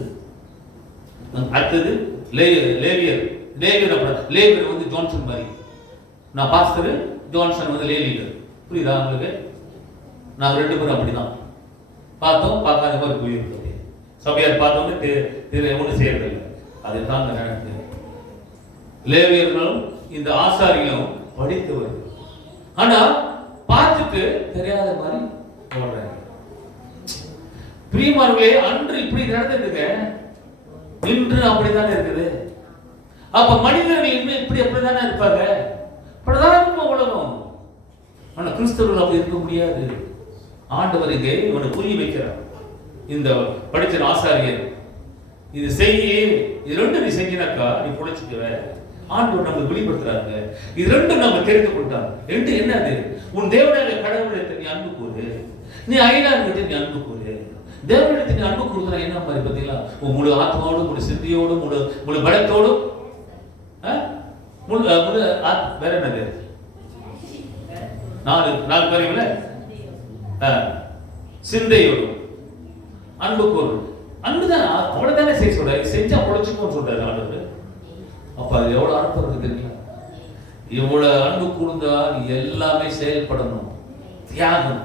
அடுத்தது லேவியர் வந்து ஜான்சன் மாதிரி. நான் பாஸ்டர், ஜான்சன் வந்து லேவியர். புரியுதா உங்களுக்கு? நாங்கள் ரெண்டு பேரும் அப்படிதான் பார்த்தோம், பார்க்காத மாதிரி போயிருக்கோம். சபையார் பார்த்தோம்னு ஒன்று செய்யறதில்லை. அதை தான் நடக்குது. லேவியர்களும் இந்த ஆசாரிகளும் படித்தவர்கள், ஆனா பார்த்துட்டு தெரியாத மாதிரி போடுறாங்க. பிரியமானவர்களே, அன்று இப்படி நடந்ததுங்க, இன்று அப்படித்தானே இருக்குது. அப்ப மனிதர்கள் இன்னும் இப்படி அப்படித்தானே இருப்பாங்க, அப்படிதான் இருக்கும் உலகம். ஆனா கிறிஸ்தவர்கள் அப்படி இருக்க முடியாது. ஆண்டவர் இங்கே இவனை புரிய வைக்கிறார். இந்த படித்த ஆசாரியர் இது செய்ய, இது ரெண்டு நீ செஞ்சினாக்கா நீ புழைச்சிக்குவ. ஆண்டவர் நம்ம வெளிப்படுத்துறாங்க. இது ரெண்டும் நம்ம தெரிந்து கொண்டாங்க. ரெண்டு என்னது? உன் தேவனாக கடவுளிடத்தை நீ அன்பு கூறு, நீ அயலார்கிட்ட நீ அன்பு கூறு. தேவனிடத்தை நீ அன்பு கூறுறா என்ன மாதிரி பார்த்தீங்களா? உன் முழு ஆத்மாவோடும், முழு சிந்தையோடும், முழு பலத்தோடும், வேற என்னது? நாலு காரியங்கள சிந்தையோடும் அன்பு கூறு. அன்புதான், அவ்வளவுதானே செய்ய சொல்றாரு. செஞ்சா பொழைச்சுக்கோன்னு சொல்றாரு ஆண்டவர். அப்ப அது எவ்வளவு அனுப்ப இருக்கு தெரியுங்களா? இவ்வளவு அன்பு கூர்ந்தா நீ எல்லாமே செயல்படணும், தியாகம்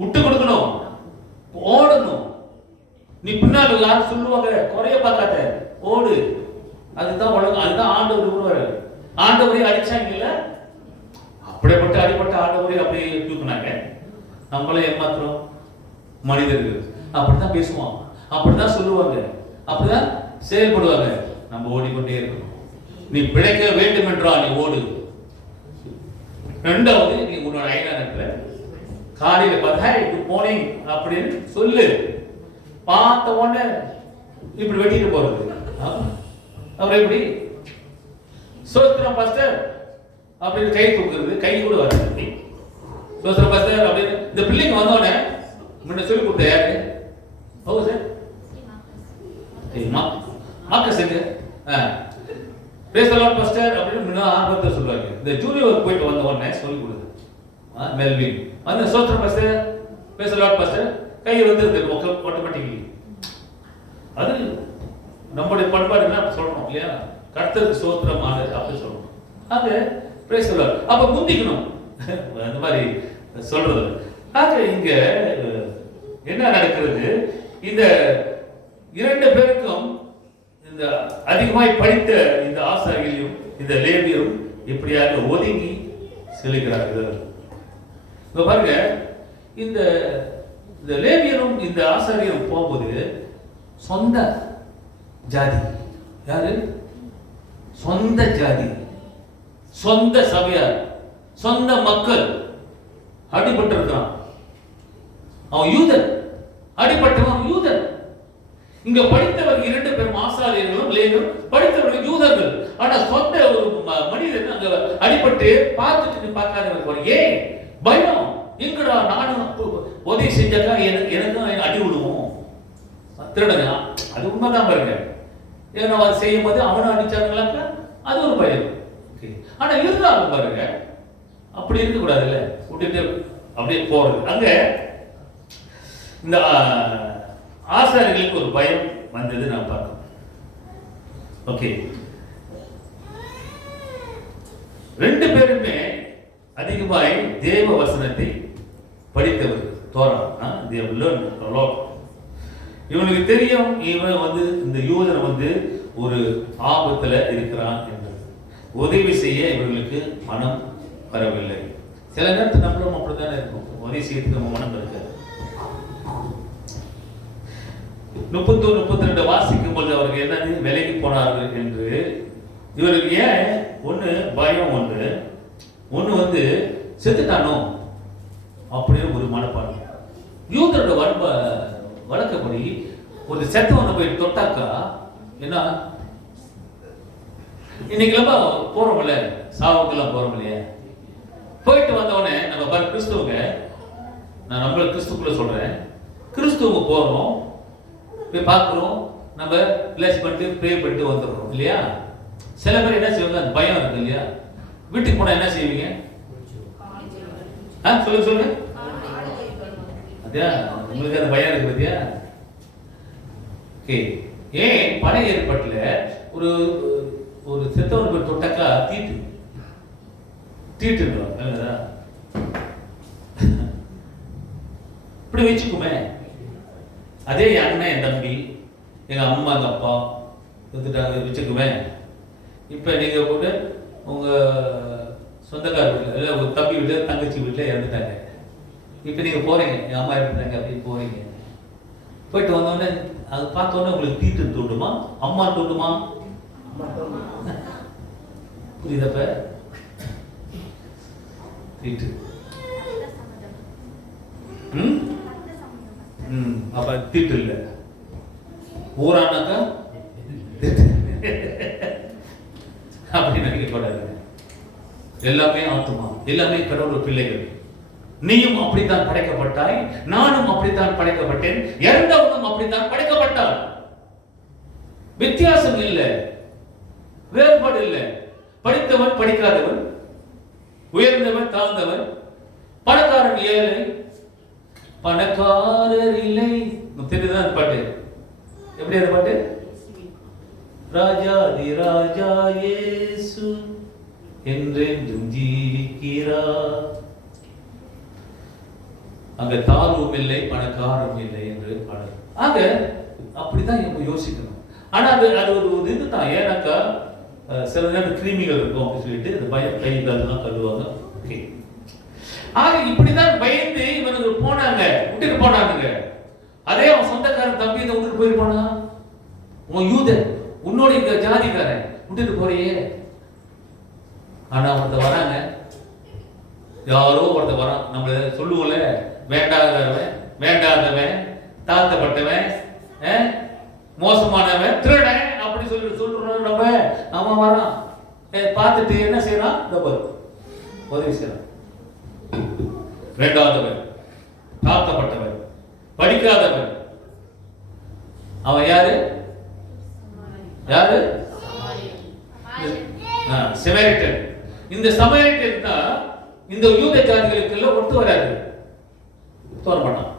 விட்டு கொடுக்கணும், ஓடணும். நீ பின்னாடி யாரும் சொல்லுவாங்க குறைய பார்க்காத, ஓடு. அதுதான் உலகம், அதுதான் ஆண்டவர் விரும்புவாரு. ஆண்டவரே அடிச்சாங்கல்ல, அப்படிப்பட்ட அடிப்பட்ட ஆண்டவரே அப்படியே தூக்குனாங்க. நம்மளே ஏமாத்துறோம் மனிதர்கள். அப்படித்தான் பேசுவான், அப்படித்தான் சொல்லுவாங்க, அப்படிதான் செயல்படுவாங்க. நம்ம ஓடிக்கொண்டே இருக்கணும். நீ பிழைக்க வேண்டும் என்றால் நீ ஓடு. ரெண்டாவது, நீ உன்னோட அயலானத்துல காலையில பார்த்தா குட் மார்னிங் அப்படின்னு சொல்லு. பார்த்த உடனே இப்படி வெட்டிட்டு போறது, அப்புறம் எப்படி சோத்திரம் பாஸ்டர் அப்படின்னு கை தூக்குறது, கை கூட வராது. சோத்திரம் பாஸ்டர் அப்படின்னு இந்த பிள்ளைங்க வந்தோடனே முன்ன சொல்லி கொடுத்த யாரு? ஓ சார் மாக்க செஞ்சு பிரேஸ் தி லார்ட் பாஸ்டர் அப்படின்னு முன்ன ஆரம்பத்தை சொல்லுவாங்க. இந்த ஜூனியர் போயிட்டு வந்த உடனே சொல்லி கொடுது மெல்வின் வந்து சோத்திரம் pastor, praise the lord pastor, கை வந்து ஆட்டோமேட்டிக்கலி. அது நம்முடைய பண்பாடு என்ன சொல்லணும் இல்லையா? கர்த்தருக்கு சோத்திரம் ஆனது அப்படி சொல்லணும். அது பிரேஸ் தி லார்ட். அப்ப முந்திக்கணும் அந்த மாதிரி சொல்றது. ஆக இங்க என்ன நடக்கிறது? இந்த இரண்டு பேருக்கும் இந்த அதிகமாய் படித்த இந்த ஆசாரியரும் இந்த லேவியரும் எப்படியாக ஒதுங்கி செல்கிறார்கள். இப்ப பாருங்க, இந்த லேவியரும் இந்த ஆசாரியரும் போகும்போது சொந்த ஜாதி, யாரு? சொந்த ஜாதி, சொந்த சபையார், சொந்த மக்கள் அடிபட்டு இருக்கிறான். அவன் யூதன், அடிபட்டவன் யூதன். இங்க படித்தவர் இரண்டு பேரும் ஆசாரியர்களும் லேவியரும் படித்தவர்கள் யூதர்கள். ஆனா சொந்த ஒரு மனிதன் அங்க அடிபட்டு பார்த்துட்டு பார்க்காதவர். ஏன் பயம்? எங்கடா நானும் உதவி செஞ்சாக்கா எனக்கும் அடி விடுவோம், திருடங்க. அது உண்மைதான் பாருங்க. ஏன்னா அதை செய்யும் போது அவனை அடிச்சாங்களாக்க அது ஒரு பயம். ஆனா இருந்தாலும் பாருங்க, அப்படி இருக்கக்கூடாது இல்ல, விட்டுட்டு அப்படியே போறது. அங்க இந்த ஆசாரியர்களுக்கு ஒரு பயம் வந்தது நான் பார்க்கிறோம். ஓகே, ரெண்டு பேருமே அதிகமாய் தேவ வசனத்தை படித்தவர்கள். Torah they learned a lot. இவனுக்கு தெரியும் இவன் வந்து இந்த யூதன் வந்து ஒரு ஆபத்துல இருக்கிறான் என்று. உதவி செய்ய இவர்களுக்கு மனம் வரவில்லை. சில நேரத்தில் நம்மளும் அப்படித்தானே இருக்கும், உதவி செய்யறதுக்கு நம்ம மனம் இருக்காது. 31-32 வாசிக்கும் போது அவர்கள் என்னது விலகி போனார்கள் என்று. இவருக்கு ஏன் ஒண்ணு பயம், ஒண்ணு வந்து செத்துட்டானோ அப்படின்னு ஒரு மனப்பான்மை. யூதரோட வழக்கப்படி ஒரு செத்தவனை போய் தொட்டாக்கா என்ன, இன்னைக்கு நம்ம போறோம்ல, சாவுக்கெல்லாம் போறோம் இல்லையா? போயிட்டு வந்தவொடனே நம்ம பாரு கிறிஸ்துவங்க, நான் நம்மள கிறிஸ்துக்குள்ள சொல்றேன், கிறிஸ்துவ போறோம், போய் பார்க்கிறோம், நம்ம பிளஸ் பண்ணிட்டு ப்ரே பண்ணிட்டு வந்துடுறோம் இல்லையா? சில பேர் என்ன செய்வாங்க, பயம் இருக்கு இல்லையா? வீட்டுக்கு போனா என்ன செய்வீங்க? சொல்லுங்க. அதான் உங்களுக்கு அந்த பயம் இருக்கு பத்தியா? ஓகே, ஏன் பழைய ஏற்பாட்டுல ஒரு ஒரு செத்தவன் போய் தொட்டாக்கா தீட்டு இப்படி வச்சுக்குமே. அதே அண்ணன், என் தம்பி, எங்க அம்மா, எங்க அப்பா வந்துட்டாங்க வச்சுக்குமே. இப்ப நீங்க போட்டு உங்க சொந்தக்கார வீட்டுல இல்லை உங்க தம்பி வீட்டுல தங்கச்சி வீட்டுல இறந்துட்டாங்க. இப்ப நீங்க போறீங்க, என் அம்மா இறந்துட்டாங்க அப்படின்னு போறீங்க. போயிட்டு வந்தோடனே அது பார்த்தோன்னே உங்களுக்கு தீட்டு தூண்டுமா, அம்மா தூண்டுமா? புரியுதப்ப? தீட்டு. அப்ப தீட்டு இல்ல, ஊரானாக்கா அப்படின்னு எல்லாமே ஆத்துமா, எல்லாமே கடவுள் பிள்ளைகள். நீயும் அப்படித்தான் படைக்கப்பட்டாய், நானும் அப்படித்தான் படைக்கப்பட்டேன், இறந்தவனும் அப்படித்தான் படைக்கப்பட்டான். வித்தியாசம் இல்லை, வேறுபாடு இல்லை. படித்தவன் படிக்காதவன், உயர்ந்தவன் தாழ்ந்தவன், பணக்காரன் ஏழை, பணக்காரர் இல்லை. தெரியுதுதான் பாட்டு? எப்படி அந்த பாட்டு? ராஜாதி ராஜா இயேசு என்றென்றும் ஜீவிக்கிறார். அங்க தாழ்வும் இல்லை, பணக்காரம் இல்லை என்று பாடல். ஆக அப்படிதான் நம்ம யோசிக்கணும். ஆனா அது ஒரு இதுதான். ஏன்னாக்கா சில நேரம் கிருமிகள் இருக்கும் அப்படின்னு சொல்லிட்டு இந்த பயம் கை காலெல்லாம் கழுவாங்க. ஓகே, ஆக இப்படிதான் பயந்து இவனுக்கு போனாங்க, விட்டுட்டு போனானுங்க. அதே அவன் சொந்தக்காரன் தம்பி இதை விட்டுட்டு போயிருப்பானா? உன் யூதன், உன்னோட இந்த ஜாதிக்காரன் விட்டுட்டு போறியே. ஆனா ஒருத்த வராங்க, யாரோ ஒருத்த வரான். நம்ம சொல்லுவோம்ல, வேண்டாதவன், தாழ்த்தப்பட்டவன், மோசமானவன், திருடன் அப்படி சொல்றோம் நம்ம. அவன் வரான், பார்த்துட்டு என்ன செய்யறான்? இந்த உதவி செய்யறான். வேண்டாதவன், தாழ்த்தப்பட்டவன், படிக்காதவன், அவன் யாரு? சமரியன். இந்த சமரியன் தான் இந்த யூத ஜாதிகளுக்கு எல்லாம் ஒத்து வராது, தோற மாட்டான்,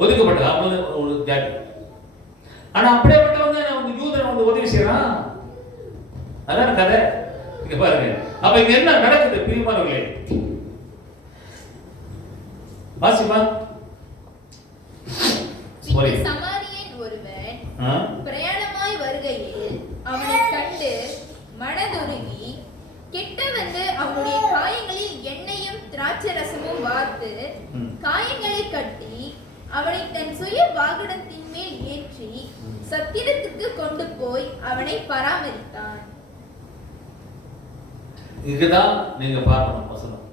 ஒதுக்கப்பட்ட ஒரு ஜாதி. ஆனா அப்படியேப்பட்டவங்க அவங்க யூதன் வந்து உதவி செய்யறான். அதான் கதை. இங்க பாருங்க, அப்ப இங்க என்ன நடக்குது பிரியமானவர்களே? வாசிமா. சமாரியன் ஒருவன் பிரயாணமாய் வருகையில் அவனை கண்டு மனதுருகி கிட்ட வந்து அவனுடைய காயங்களில் எண்ணெயும் திராட்சரசமும் வார்த்து காயங்களை கட்டி அவனை தன் சுய வாகனத்தின் மேல் ஏற்றி சத்திரத்துக்கு கொண்டு போய் அவனை பராமரித்தான். இதுதான் நீங்க பார்க்கணும் வசனம்.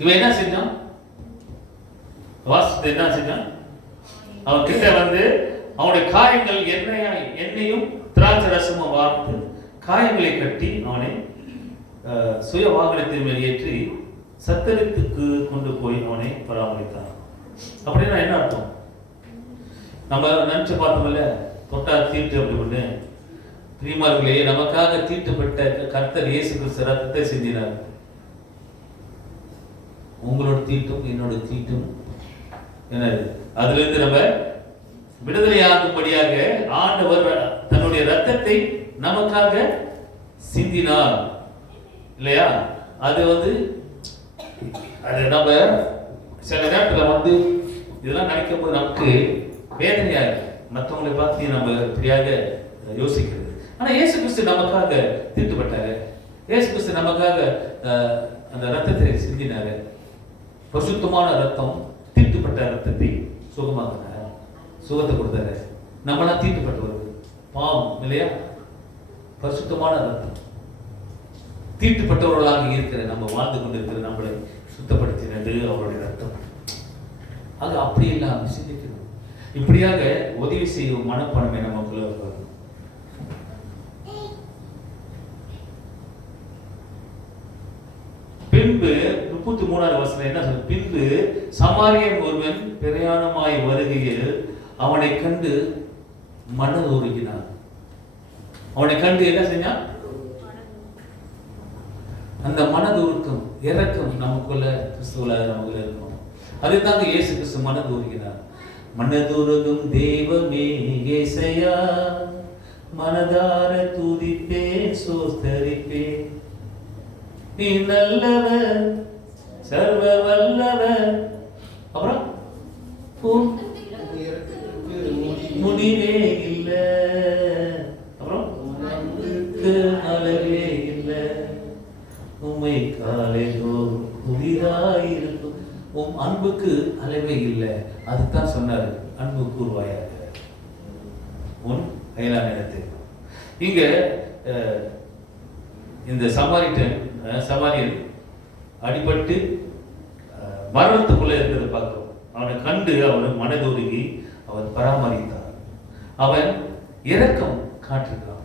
இவன் என்ன செஞ்சான்? வாசித்து என்ன செஞ்சான்? அவன் கிட்ட வந்து அவனுடைய காயங்கள் எண்ணெயும் திராட்சை ரசமும் வார்த்து காயங்களை கட்டி அவனை சுய வாகனத்தின் மேல் ஏற்றி சத்திரத்துக்கு கொண்டு போய் அவனை பராமரித்தான். அப்படின்னா என்ன அர்த்தம்? நம்ம நினைச்சு பார்த்தோம்ல, தொட்டா தீட்டு அப்படி ஒண்ணு. பிரியமார்களே, நமக்காக தீட்டுப்பட்ட கர்த்தர் இயேசு கிறிஸ்து ரத்தத்தை சிந்தினார். உங்களோட தீட்டும் என்னோட தீட்டும் என்னது? அதுல இருந்து நம்ம விடுதலையாகும்படியாக ஆண்டவர் தன்னுடைய ரத்தத்தை நமக்காக சிந்தினார் இல்லையா? அது நம்ம சில நேரத்தில் இதெல்லாம் நினைக்கும் போது நமக்கு வேதனையா இருக்கு. மற்றவங்களை பார்த்து நம்ம இப்படியாக யோசிக்கிறது. ஆனா இயேசு கிறிஸ்து நமக்காக தீட்டுப்பட்டாரு. இயேசு கிறிஸ்து நமக்காக அந்த ரத்தத்தை சிந்தினாரு. பரிசுத்தமான ரத்தம் தீட்டுப்பட்ட ரத்தத்தை சுகமாக்கினார், சுகத்தை கொடுத்தாரு. நம்மளாம் தீட்டுப்பட்டவர்கள், பாவம் இல்லையா? பரிசுத்தமான ரத்தம் தீட்டுப்பட்டவர்களாக இருக்கிற நம்ம வாழ்ந்து கொண்டிருக்கிற நம்மளை சுத்தப்படுத்தினது அவருடைய ரத்தம். அது அப்படி இல்லாம சிந்திக்கணும். இப்படியாக உதவி செய்யும் மனப்பான்மை நமக்குள்ள வரணும். பின்பு 33வது வசனம் என்ன சொல்றது? பின்பு சமாரியன் ஒருவன் பிரயாணமாய் வருகையில் அவனை கண்டு மனதுருகினான். அவனை கண்டு என்ன செஞ்சான்? அந்த மனதுருக்கம், இரக்கம் நமக்குள்ள கிறிஸ்துவுல நமக்குள்ள இருக்கணும். அதுதாங்க இயேசு கிறிஸ்து மனதுருகினார். மனதுருகும் தெய்வமே இயேசையா, மனதார துதிப்பேன் ஸ்தோத்தரிப்பேன். நீ நல்லவர், சர்வ வல்லவர், அப்புறம் முடிவே இல்லை, அப்புறம் அளவே இல்லை, உம்மை காலையோ புதிதாயிருக்கும், உம் அன்புக்கு அளவே இல்லை. அதுதான் சொன்னாரு, அன்பு கூர்வாயாக உன் அயலான இடத்தை. இங்க இந்த சமாரியன் அடிபட்டு மரணத்துக்குள்ள இருக்கிறத பார்க்கிறோம். அவனை கண்டு அவனை மனதுருகி அவன் பராமரித்தான். அவன் இரக்கம் காட்டிருக்கான்.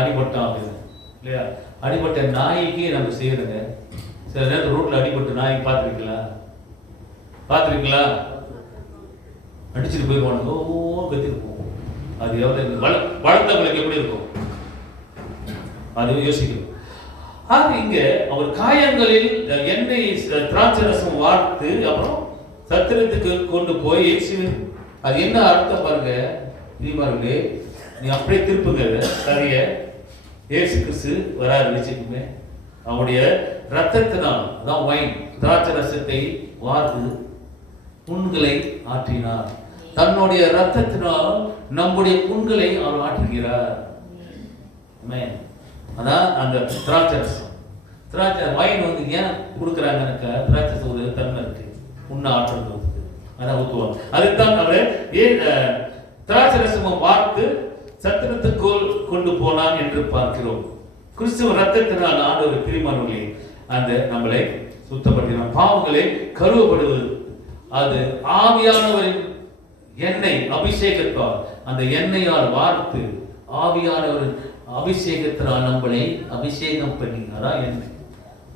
அடிபட்டான் அப்படின்னு இல்லையா? அடிபட்ட நாய்க்கு நம்ம செய்யறோங்க. சில நேரத்தில் ரோட்ல அடிபட்ட நாய் பார்த்துருக்கீங்களா? அடிச்சுட்டு போயிருவானுங்க, கத்திட்டு போவோம். அது எவ்வளவு வளர்த்தவங்களுக்கு எப்படி இருக்கும் அது யோசிக்கணும். ஆக இங்க அவர் காயங்களில் எண்ணெய் திராட்சை ரசம் வார்த்து அப்புறம் சத்திரத்துக்கு கொண்டு போய் அது என்ன அர்த்தம் பாருங்க தீமார்களே. நீ அப்படியே திருப்புங்க கதைய. இயேசு கிறிஸ்து வராரு வச்சுக்குமே, அவருடைய ரத்தத்தினால் அதான் வைன் திராட்சை ரசத்தை வார்த்து புண்களை ஆற்றினார். தன்னுடைய ரத்தத்தினால் நம்முடைய புண்களை அவர் ஆற்றுகிறார். அதான் அந்த திராட்சை ரசம். திராட்சை வைன் வந்து ஏன் கொடுக்குறாங்கன்னாக்கா திராட்சை ஒரு தன்மை இருக்கு, புண்ணை ஆற்றுறது அதான் ஊற்றுவாங்க. அதுதான் அவர் திராட்சை ரசமும் வார்த்து சத்திரத்துக்குள் கொண்டு போனான் என்று பார்க்கிறோம். கிறிஸ்துவ ரத்தத்தினால் ஆண்டவர் பிரிமானவர்களே அந்த நம்மளை சுத்தப்படுத்தினார். பாவங்களை கழுவப்படுவது அது ஆவியானவரின் எண்ணெய் அபிஷேகத்தால், அந்த எண்ணெயால் வார்த்து ஆவியானவரின் அபிஷேகத்தினால் நம்மளை அபிஷேகம் பண்ணினாரா எண்ணெய்.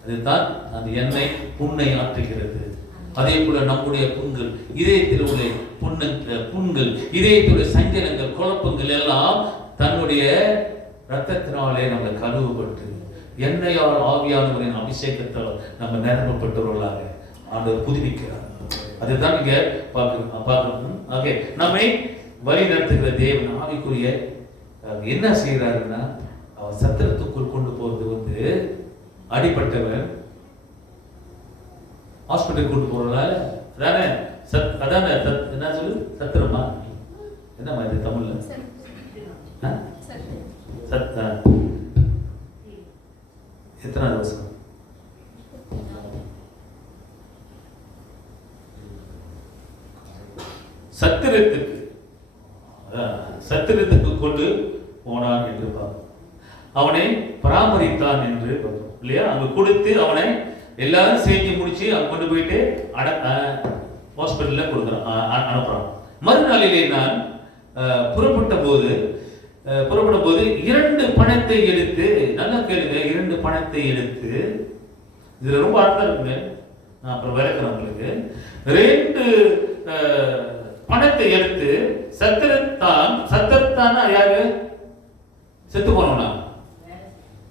அதுதான் அந்த எண்ணெய் புண்ணை ஆற்றுகிறது. அதே போல நம்முடைய புண்கள், இதயத்தில் உள்ள புண்கள், இதயத்துடைய சஞ்சலங்கள், குழப்பங்கள் எல்லாம் தன்னுடைய ரத்தத்தினாலே நம்மளை கழுவப்பட்டு எண்ணெயால் ஆவியானவரின் அபிஷேகத்தால் நம்ம நிரப்பப்பட்டவர்களாக ஆண்டவர் புதுப்பிக்கிறார். அதுதான் இங்க பார்க்கணும். ஆகவே நம்மை வழி நடத்துகிற தேவன் ஆவிக்குரிய என்ன செய்யறாருன்னா, அவர் சத்திரத்துக்குள் கொண்டு போறது வந்து அடிப்பட்டவன் ஹாஸ்பிட்டல் கொண்டு போறதால அதானே அதானே என்ன சொல்லு சத்திரமா என்னமா இது தமிழ்ல சத்தா எத்தனாவது வருஷம் சத்திரத்துக்கு கொண்டு போனான் என்று பார்ப்போம். அவனை பராமரித்தான் என்று பார்ப்போம் இல்லையா? அங்க கொடுத்து அவனை எல்லாரும் செஞ்சு முடிச்சு அங்க கொண்டு போயிட்டு ஹாஸ்பிட்டல்ல கொடுக்குறான், அனுப்புறான். மறுநாளிலே நான் புறப்பட்ட போது 2 பணத்தை எடுத்து, நல்லா கேளுங்க, 2 பணத்தை எடுத்து, இதுல ரொம்ப அர்த்தம் இருக்குங்க, நான் அப்புறம் விளக்குறேன் உங்களுக்கு. 2 பணத்தை எடுத்து சத்திரத்தான் யாரு? செத்து போனோம்னா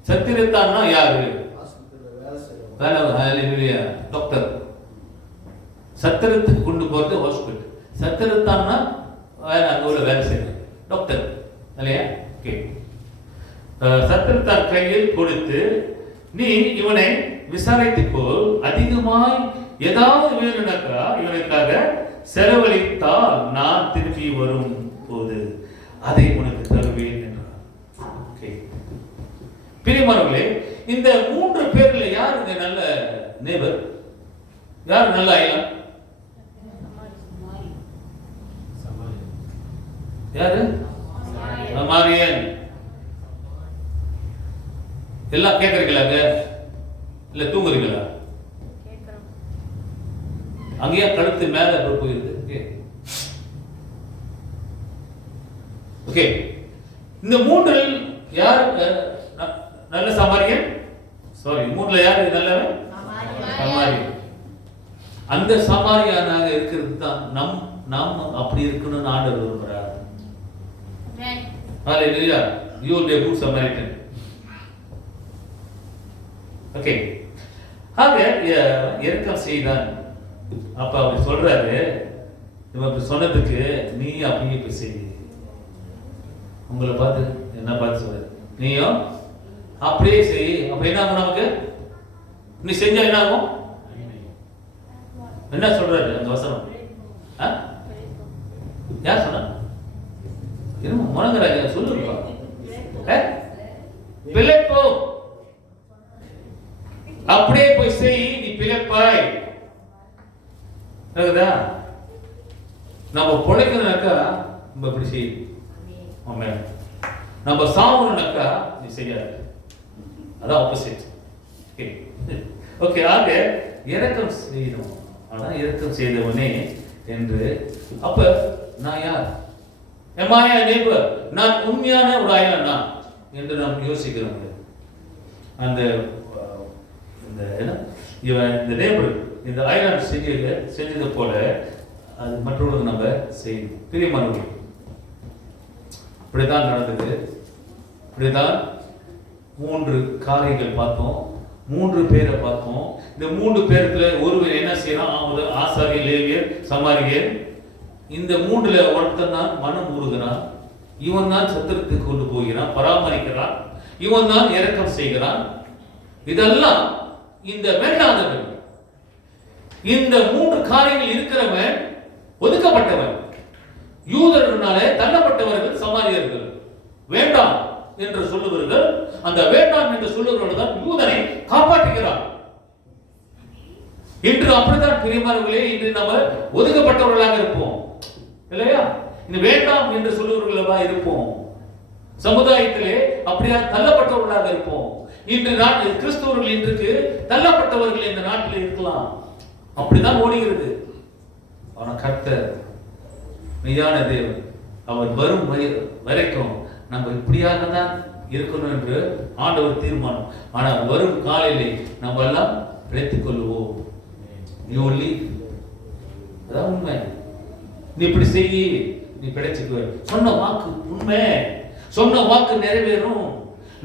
சத்திரத்தான்னா யாரு? டாக்டர். சத்திரத்துக்கு கொண்டு போறது ஹாஸ்பிட்டல். சத்திரத்தான்னா அங்க உள்ள வேலை செய்யணும் டாக்டர் இல்லையா? சத்திரத்தான் கையில் கொடுத்து, நீ இவனை விசாரித்துக்கொள், அதிகமாய் ஏதாவது வேணும்னாக்கா இவனுக்காக செலவழித்தால் நான் திரும்பி வரும் போது அதை உனக்கு தருவேன் என்றார். பிரியமானவர்களே, இந்த 3 பேர்ல யாருங்க நல்ல நேபர்? யார் நல்ல அயலாம்? யாரு? சமாரியன். எல்லாம் கேட்கறீங்களாங்க? இல்ல தூங்குறீங்களா? அங்கேயே கழுத்து மேல போயிருக்கு. ஓகே, இந்த 3ல் யார் நல்ல சமாரியன்? சாரி, 3ல யாரு நல்லவன்? சமாரியன். அந்த சமாரியானாக இருக்கிறது தான் நாம் அப்படி இருக்கணும்னு ஆண்டவர் விரும்புகிறார். ஹalleluya, you will be a good Samaritan. Okay, ஆக இரக்கம் செய்தான். அப்ப அவர் சொல்றாரு, இவன் சொன்னதுக்கு நீ அப்படியே போய் செய். உங்களை பார்த்து என்ன பார்த்து சொல்றாரு, நீயும் அப்படியே செய். அப்ப என்ன ஆகும் நமக்கு? நீ செஞ்சா என்ன ஆகும்? என்ன சொல்றாரு அந்த வசனம்? யார் சொன்னா? என்ன முழங்குறாங்க? சொல்லுங்க. பிழைப்போ, அப்படியே போய் செய், நீ பிழைப்பாய். நம்ம பிழைக்கணும்னாக்கா நம்ம இப்படி செய்யும். நம்ம சாவணும்னாக்கா நீ செய்யாது. அதான் ஆப்போசிட். ஓகே, ஆக இரக்கம் செய்யணும். ஆனா இரக்கம் செய்தவனே என்று, அப்ப நான் யார்? எம்மாயா நெய்பர், நான் உண்மையான ஒரு அயலனா என்று நாம் யோசிக்கிறோம். அந்த இந்த என்ன இவன் இந்த நேபர் இந்த ஐலாண்ட் செஞ்சது போல அது மற்றவர்களுக்கு நம்ம செய்யணும். பிரியமானவர்களே, இப்படிதான் நடந்தது. இப்படிதான் 3 காரியங்கள் பார்த்தோம், 3 பேரை பார்த்தோம். இந்த 3 பேருக்குள்ள ஒருவர் என்ன செய்யறான்? ஒரு ஆசாரியர், லேவியர், சமாரியர். இந்த 3ல ஒருத்தன் தான் மனம் உருகிறான். இவன் தான் சத்திரத்துக்கு கொண்டு போகிறான், பராமரிக்கிறான். இவன் தான் இரக்கம் செய்கிறான். இதெல்லாம் இந்த வேண்டாதவன். இந்த 3 காரியங்கள் இருக்கிறவன் ஒதுக்கப்பட்டவன். யூதர்களாலே தள்ளப்பட்டவர்கள் சமாரியர்கள். வேண்டாம் என்று சொல்லுவர்கள், அந்த வேண்டாம் என்று சொல்லுவர்கள் தான் யூதனை காப்பாற்றுகிறார். இன்று அப்படித்தான் பிரியமானவர்களே, இன்று நம்ம ஒதுக்கப்பட்டவர்களாக இருப்போம் இல்லையா? இந்த வேண்டாம் என்று சொல்லுவர்களாக இருப்போம். சமுதாயத்திலே அப்படியா தள்ளப்பட்டவர்களாக இருப்போம். இன்று கிறிஸ்தவர்கள் இன்றைக்கு தள்ளப்பட்டவர்கள் இந்த நாட்டில் இருக்கலாம். அப்படிதான் ஓடுகிறது. ஆனா கர்த்தர் மெய்யான தேவன், அவர் வரும் வரைக்கும் நம்ம இப்படியாக தான் இருக்கணும் என்று ஆண்டவர் தீர்மானம். ஆனால் வரும் காலையிலே நம்ம எல்லாம் பிழைத்துக் கொள்வோம். அதான் உண்மை. நீ இப்படி செய்ய, நீ பிழைச்சுக்குவ. சொன்ன வாக்கு உண்மை, சொன்ன வாக்கு நிறைவேறும்.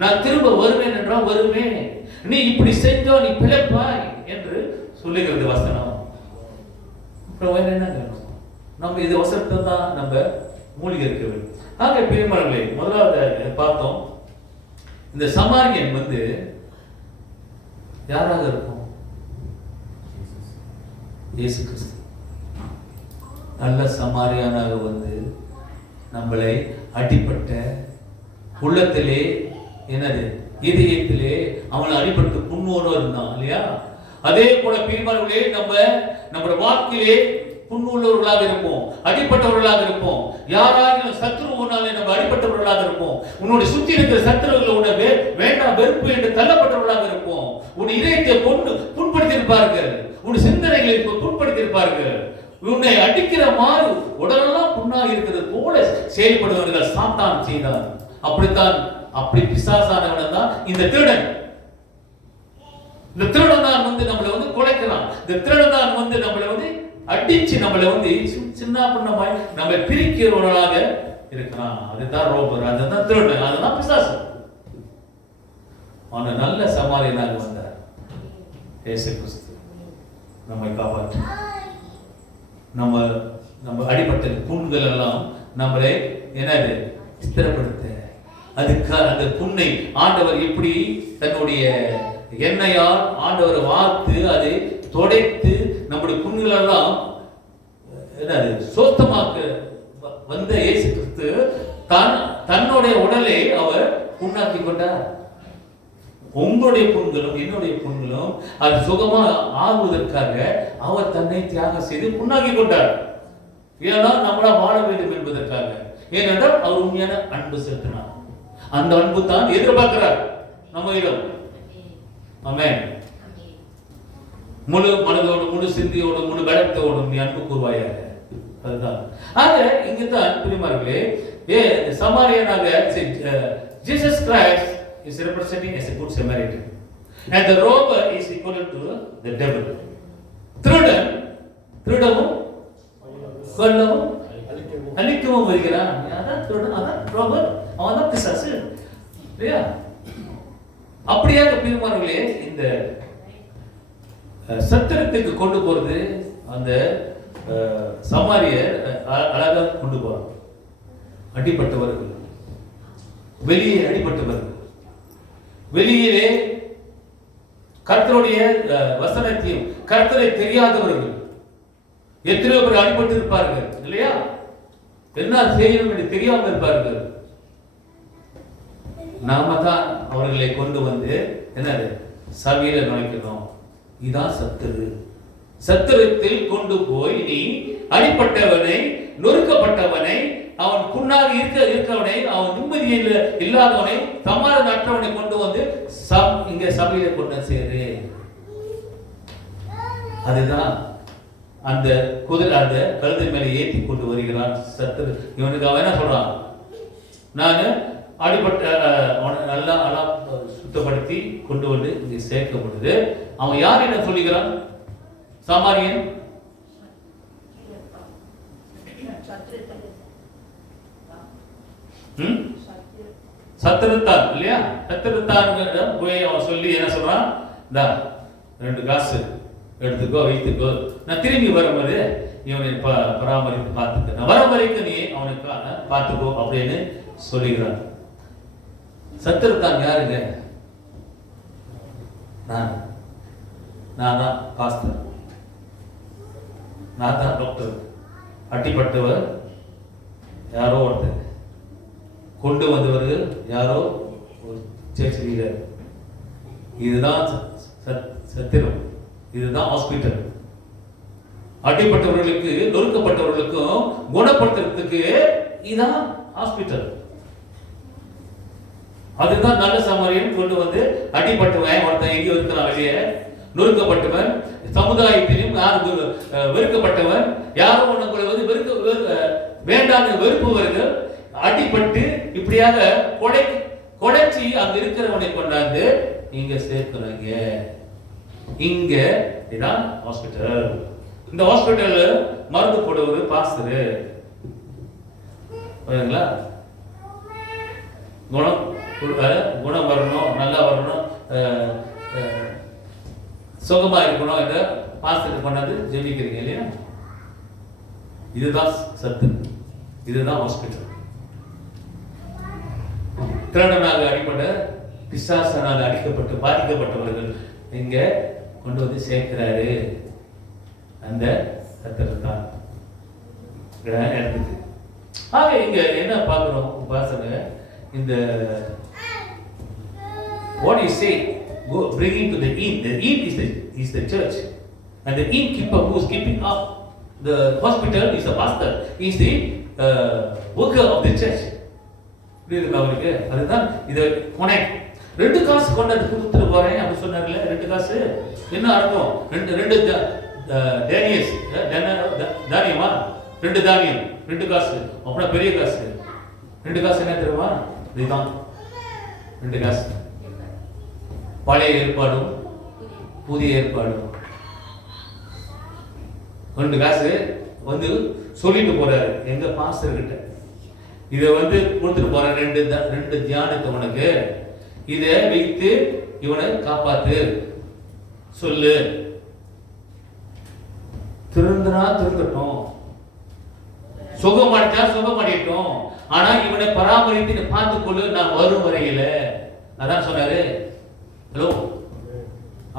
நான் திரும்ப வருவேன் என்றால் வருவேன். நீ இப்படி செஞ்சோ நீ பிழைப்பாய் என்று சொல்லுகிறது வசனம். அப்புறம் என்ன நம்ம இது வசனத்தை தான் நம்ம மூழ்கி இருக்க வேண்டும். ஆக பிரியமானவர்களே, முதலாவது பார்த்தோம், இந்த சமாரியன் வந்து யாராக இருக்கும்? இயேசு கிறிஸ்து. நல்ல சமாரியானாக வந்து நம்மளை அடிப்பட்ட உள்ளத்திலே, என்னது இதயத்திலே அவனை அடிபட்டு புண்ணோடு இருந்தான் இல்லையா? அதே போல பிரியமானவர்களே, நம்முடைய வாழ்க்கையிலே புண்ணுள்ளவர்களாக இருப்போம், அடிப்பட்டவர்களாக இருப்போம். யாராலும் சத்ருவனாலே நம்ம அடிப்பட்டவர்களாக இருப்போம். உன்னுடைய சுற்றி இருக்கிற சத்ருவர்கள் உன்னை வேண்டாம் வெறுப்பு என்று தள்ளப்பட்டவர்களாக இருப்போம். உன் இதயத்தை புண்படுத்தியிருப்பார்கள், உன் சிந்தனைகளை புண்படுத்தியிருப்பார்கள். உன்னை அடிக்கிற மாதிரி உடலெல்லாம் புண்ணாக இருக்கிறது போல செயல்படுவர்கள் சாத்தான் செய்தான். அப்படித்தான், அப்படி பிசாசானவன் தான் இந்த திருடன். இந்த திருடன் தான் வந்து நம்மளை வந்து குலைக்கிறான். இந்த திருடன் தான் வந்து நம்மளை வந்து அடிச்சு நம்மளை வந்து சின்ன பண்ணமாய் நம்ம பிரிக்கிறவர்களாக இருக்கிறான். அதுதான் ரோபர், அதுதான் திருடன், அதுதான் பிசாசு. ஆனா நல்ல சமாரியனாக வந்தார் இயேசு கிறிஸ்து. நம்மை காப்பாற்ற, நம்ம அடிப்பட்ட புண்கள் எல்லாம் நம்மளை என்னது ஸ்திரப்படுத்த, அதுக்கு அந்த புண்ணை ஆண்டவர் எப்படி தன்னுடைய எண்ணெயால் ஆண்டவர் வார்த்து அதை தொடைத்து நம்முடைய புண்களெல்லாம் என்னது சுத்தமாக்க வந்த இயேசு கிறிஸ்து தன்னுடைய உடலை அவர் புண்ணாக்கி கொண்டார். உங்களுடைய புண்களும் என்னுடைய புண்களும் அது சுகமா ஆகுவதற்காக அவர் தன்னை தியாகம் செய்து புண்ணாக்கி கொண்டார். ஏன்னா நம்மளா வாழ வேண்டும் என்பதற்காக. ஏனென்றால் அவர் உண்மையான அன்பு செலுத்தினார். அந்த அன்பு தான் எதிர்பார்க்கிறார் நம்மிடம். ஆமென். முழு மனதோடு, முழு சிந்தியோடு, முழு பலத்தோடு நீ அன்பு கூறுவாயாக. அதுதான். ஆக இங்குதான் பிரியமானவர்களே, சமாரியனாக Jesus Christ is representing as a good Samaritan, and the robber is equivalent to the devil. திருடவும் கொல்லவும் அழிக்கவும் வருகிறான். அதான் திருடன், அதான் ரோபர், அவன் தான் பிசாசு இல்லையா? அப்படியாக பிரியமானவர்களே, இந்த சத்திரத்துக்கு கொண்டு போறது அந்த சமாரியர் அழகாக கொண்டு போறாங்க. அடிப்பட்டவர்கள், வெளியே அடிப்பட்டவர்கள், வெளியிலே கர்த்தருடைய வசனத்தையும் கர்த்தரை தெரியாதவர்கள் எத்தனையோ பேர் அடிபட்டு இருப்பார்கள் இல்லையா? என்ன செய்யணும் என்று தெரியாமல் இருப்பார்கள். நாம தான் அவர்களை கொண்டு வந்து என்னது சபையில நுழைக்கணும். இதான் சத்திரத்தில் கொண்டு போய் நீ அடிப்பட்டவனை, நொறுக்கப்பட்டவனை, அவன் புண்ணாக இருக்கவனை, அவன் நிம்மதியில் இல்லாதவனை, சமாதான அற்றவனை கொண்டு வந்து இங்க சபையில கொண்டு சேரு. அதுதான் அந்த குதிரை அந்த கழுதை மேலே ஏற்றி கொண்டு வருகிறான் சத்துரு. இவனுக்கு அவன் என்ன சொல்றான்? நான் அடிபட்ட அவனை நல்லா சுத்தப்படுத்தி கொண்டு வந்து இங்கே சேர்க்கப்படுது. அவன் யார் என்ன சொல்லுகிறான்? சாமாரியன் சத்திரத்தான் இல்லையா? சத்திரத்தான் போய் அவன் சொல்லி என்ன சொல்றான்? இந்த 2 காசு எடுத்துக்கோ, வைத்துக்கோ, நான் திரும்பி வரும்போது இவனை பராமரித்து பார்த்துக்க, நான் வர வரைக்கும் நீ அவனுக்கு பார்த்துக்கோ அப்படின்னு சொல்லுகிறான். சத்திரத்தான் யாருங்க? நான் தான் பாஸ்டர், நான் தான் டாக்டர். அட்டிப்பட்டவர் யாரோ ஒருத்தர், கொண்டு வந்தவர்கள் யாரோ ஒரு சர்ச் லீடர். இதுதான் சத்திரம், இதுதான் ஹாஸ்பிட்டல். அடிப்பட்டவர்களுக்கு, நொறுக்கப்பட்டவர்களுக்கும் குணப்படுத்துறதுக்கு இதுதான் ஹாஸ்பிட்டல். அதுதான் நல்ல சாமாரியன் கொண்டு வந்து அடிப்பட்டவன் ஒருத்தன் எங்கே இருக்கிறான் வெளியே, நொறுக்கப்பட்டவன், சமுதாயத்திலும் வெறுக்கப்பட்டவன், யாரும் உங்களை வந்து வேண்டாம் வெறுப்பவர்கள் அடிபட்டு இப்படியாக கொடைச்சி அங்க இருக்கிறவனை கொண்டாந்து இங்க சேர்க்கிறாங்க. இங்க இதான் ஹாஸ்பிட்டல். இந்த ஹாஸ்பிட்டல் மருந்து போடுவது பாஸ்டர். குணம் வரணும், நல்லா வரணும், சுகமா இருக்கணும் என்ற பாஸ்டர் கொண்டாந்து ஜெபிக்கிறீங்க இல்லையா? இதுதான் சத்து, இதுதான் ஹாஸ்பிட்டல். திருடனாக அடிப்பட்ட, பிசாசனாக அடிக்கப்பட்டு பாதிக்கப்பட்டவர்கள் இங்க கொண்டு வந்து சேர்க்கிறாரு. அந்த சத்திரத்தான் இடத்துக்கு. ஆக இங்க என்ன பார்க்கிறோம் பாசங்க? இந்த what you say, go bringing to the inn. The inn is the church, and the innkeeper who is keeping up the hospital is the pastor. He is the worker of the church. புரியுதுங்களா அவருக்கு? அதுதான் இதை connect. 2 காசு கொண்டாந்து கொடுத்துட்டு போறேன் அப்படி சொன்னார்ல. 2 காசு என்ன அர்த்தம்? ரெண்டு டேனியஸ் தானியமா? 2 தானியம், 2 காசு அப்படின்னா பெரிய காசு. 2 காசு என்ன தெரியுமா? இதுதான் 2 காசு. பழைய ஏற்பாடும் புதிய ஏற்பாடும் 2 காசு வந்து சொல்லிட்டு போறாரு எங்க பாஸ்டர் கிட்ட. இதை வந்து கொடுத்துட்டு போற 2 தியானத்தை உனக்கு, இதை வைத்து இவனை காப்பாத்து சொல்லு. திருந்தனா திருந்தட்டும், சுகமடைச்சா சுகமடையட்டும், ஆனா இவனை பராமரித்து பார்த்து கொள்ளு, நான் வரும் வரையில. அதான் சொன்னாரு. ஹலோ,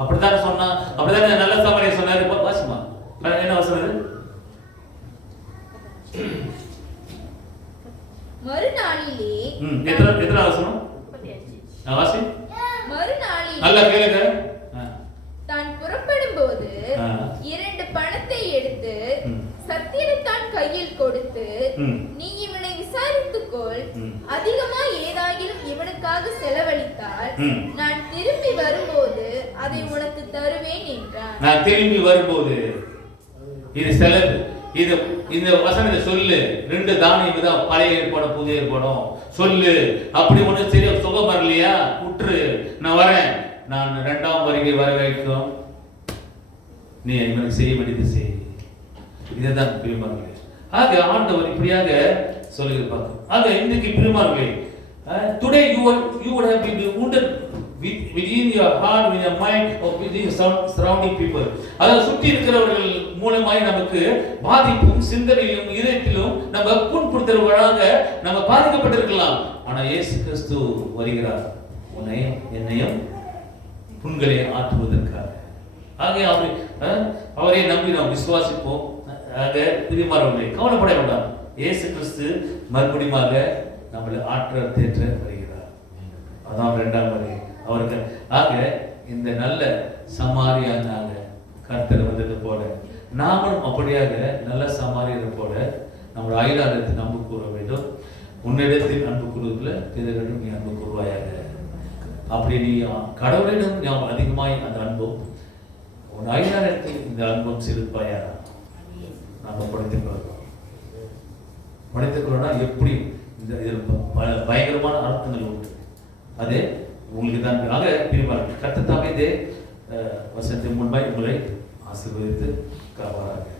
அப்படித்தானே சொன்னா? அப்படித்தானே நல்ல சமரிய சொன்னாரு. வாசிமா என்ன சொன்னாரு? மறுநாளிலே எத்தனை வசனம்? வாசி. மறுநாளிலே நல்லா கேளுங்க. தான் புறப்படும்போது 2 பணத்தை எடுத்து சத்திரத்தான் கையில் கொடுத்து, நீ இவனை விசாரித்துக்கொள், அதிகமா ஏதாகிலும் இவனுக்காக செலவழித்தால் நான் திரும்பி வரும்போது அதை உனக்கு தருவேன் என்றான். நான் திரும்பி வரும்போது இது செலவு. இது இந்த வசனத்தை சொல்லு. 2 தானியம் தான், பழைய ஏற்பாடும் புதிய ஏற்பாடும் சொல்லு. அப்படி ஒண்ணு சரி சுகம் வரலையா விட்டுரு, நான் வரேன், நான் 2ஆம் வருகை வர வைக்கும், நீ இவனுக்கு செய்ய வேண்டியது செய். இதுதான் பிரியமானவர்களே. ஆக ஆண்டவர் இப்படியாக சொல்லியிருப்பாங்க. ஆக இன்னைக்கு பிரியமானவர்களே, today you would have been wounded within your heart, within your mind, or within surrounding people. அதாவது சுற்றி இருக்கிறவர்கள் மூலமாய் நமக்கு பாதிப்பும் சிந்தனையிலும் இதயத்திலும் நம்ம புண்படுத்துறவர்களாக நம்ம பாதிக்கப்பட்டிருக்கலாம். ஆனா இயேசு கிறிஸ்து வருகிறார் உன்னையும் என்னையும் புண்களை ஆற்றுவதற்காக. ஆக அவரை நம்பி நாம் விசுவாசிப்போம். ஆக பிரியமானவர்களே, கவலைப்பட வேண்டாம். இயேசு கிறிஸ்து மறுபடியுமாக நம்மளை ஆற்ற தேற்ற வருகிறார். அதான் 2ஆம் வருகை அவருக்கு. ஆக இந்த நல்ல சமாரியானாக கர்த்தர் வந்தது போல நாமும் அப்படியாக நல்ல சமாரியரை போல நம்முடைய அயலாளத்தில் அன்பு கூற வேண்டும். உன்னிடத்தில் அன்பு கூறுவதில் பிறரிடம் நீ அன்பு கூறுவாயாக. அப்படி நீ கடவுளிடம் நாம் அதிகமாய் அந்த அன்பும் உன் அயலாளத்தில் இந்த அன்பும் செலுப்பாயாக நம்ம படைத்துக் கொள்ளலாம். எப்படி இந்த இதில் பல பயங்கரமான அர்த்தங்கள் உண்டு. அது உங்களுக்கு தான். ஆக பிரிவார்கள் கர்த்தர் தாமே இதே வசனத்தின் முன்பாய் உங்களை ஆசீர்வதித்து காப்பார்கள்.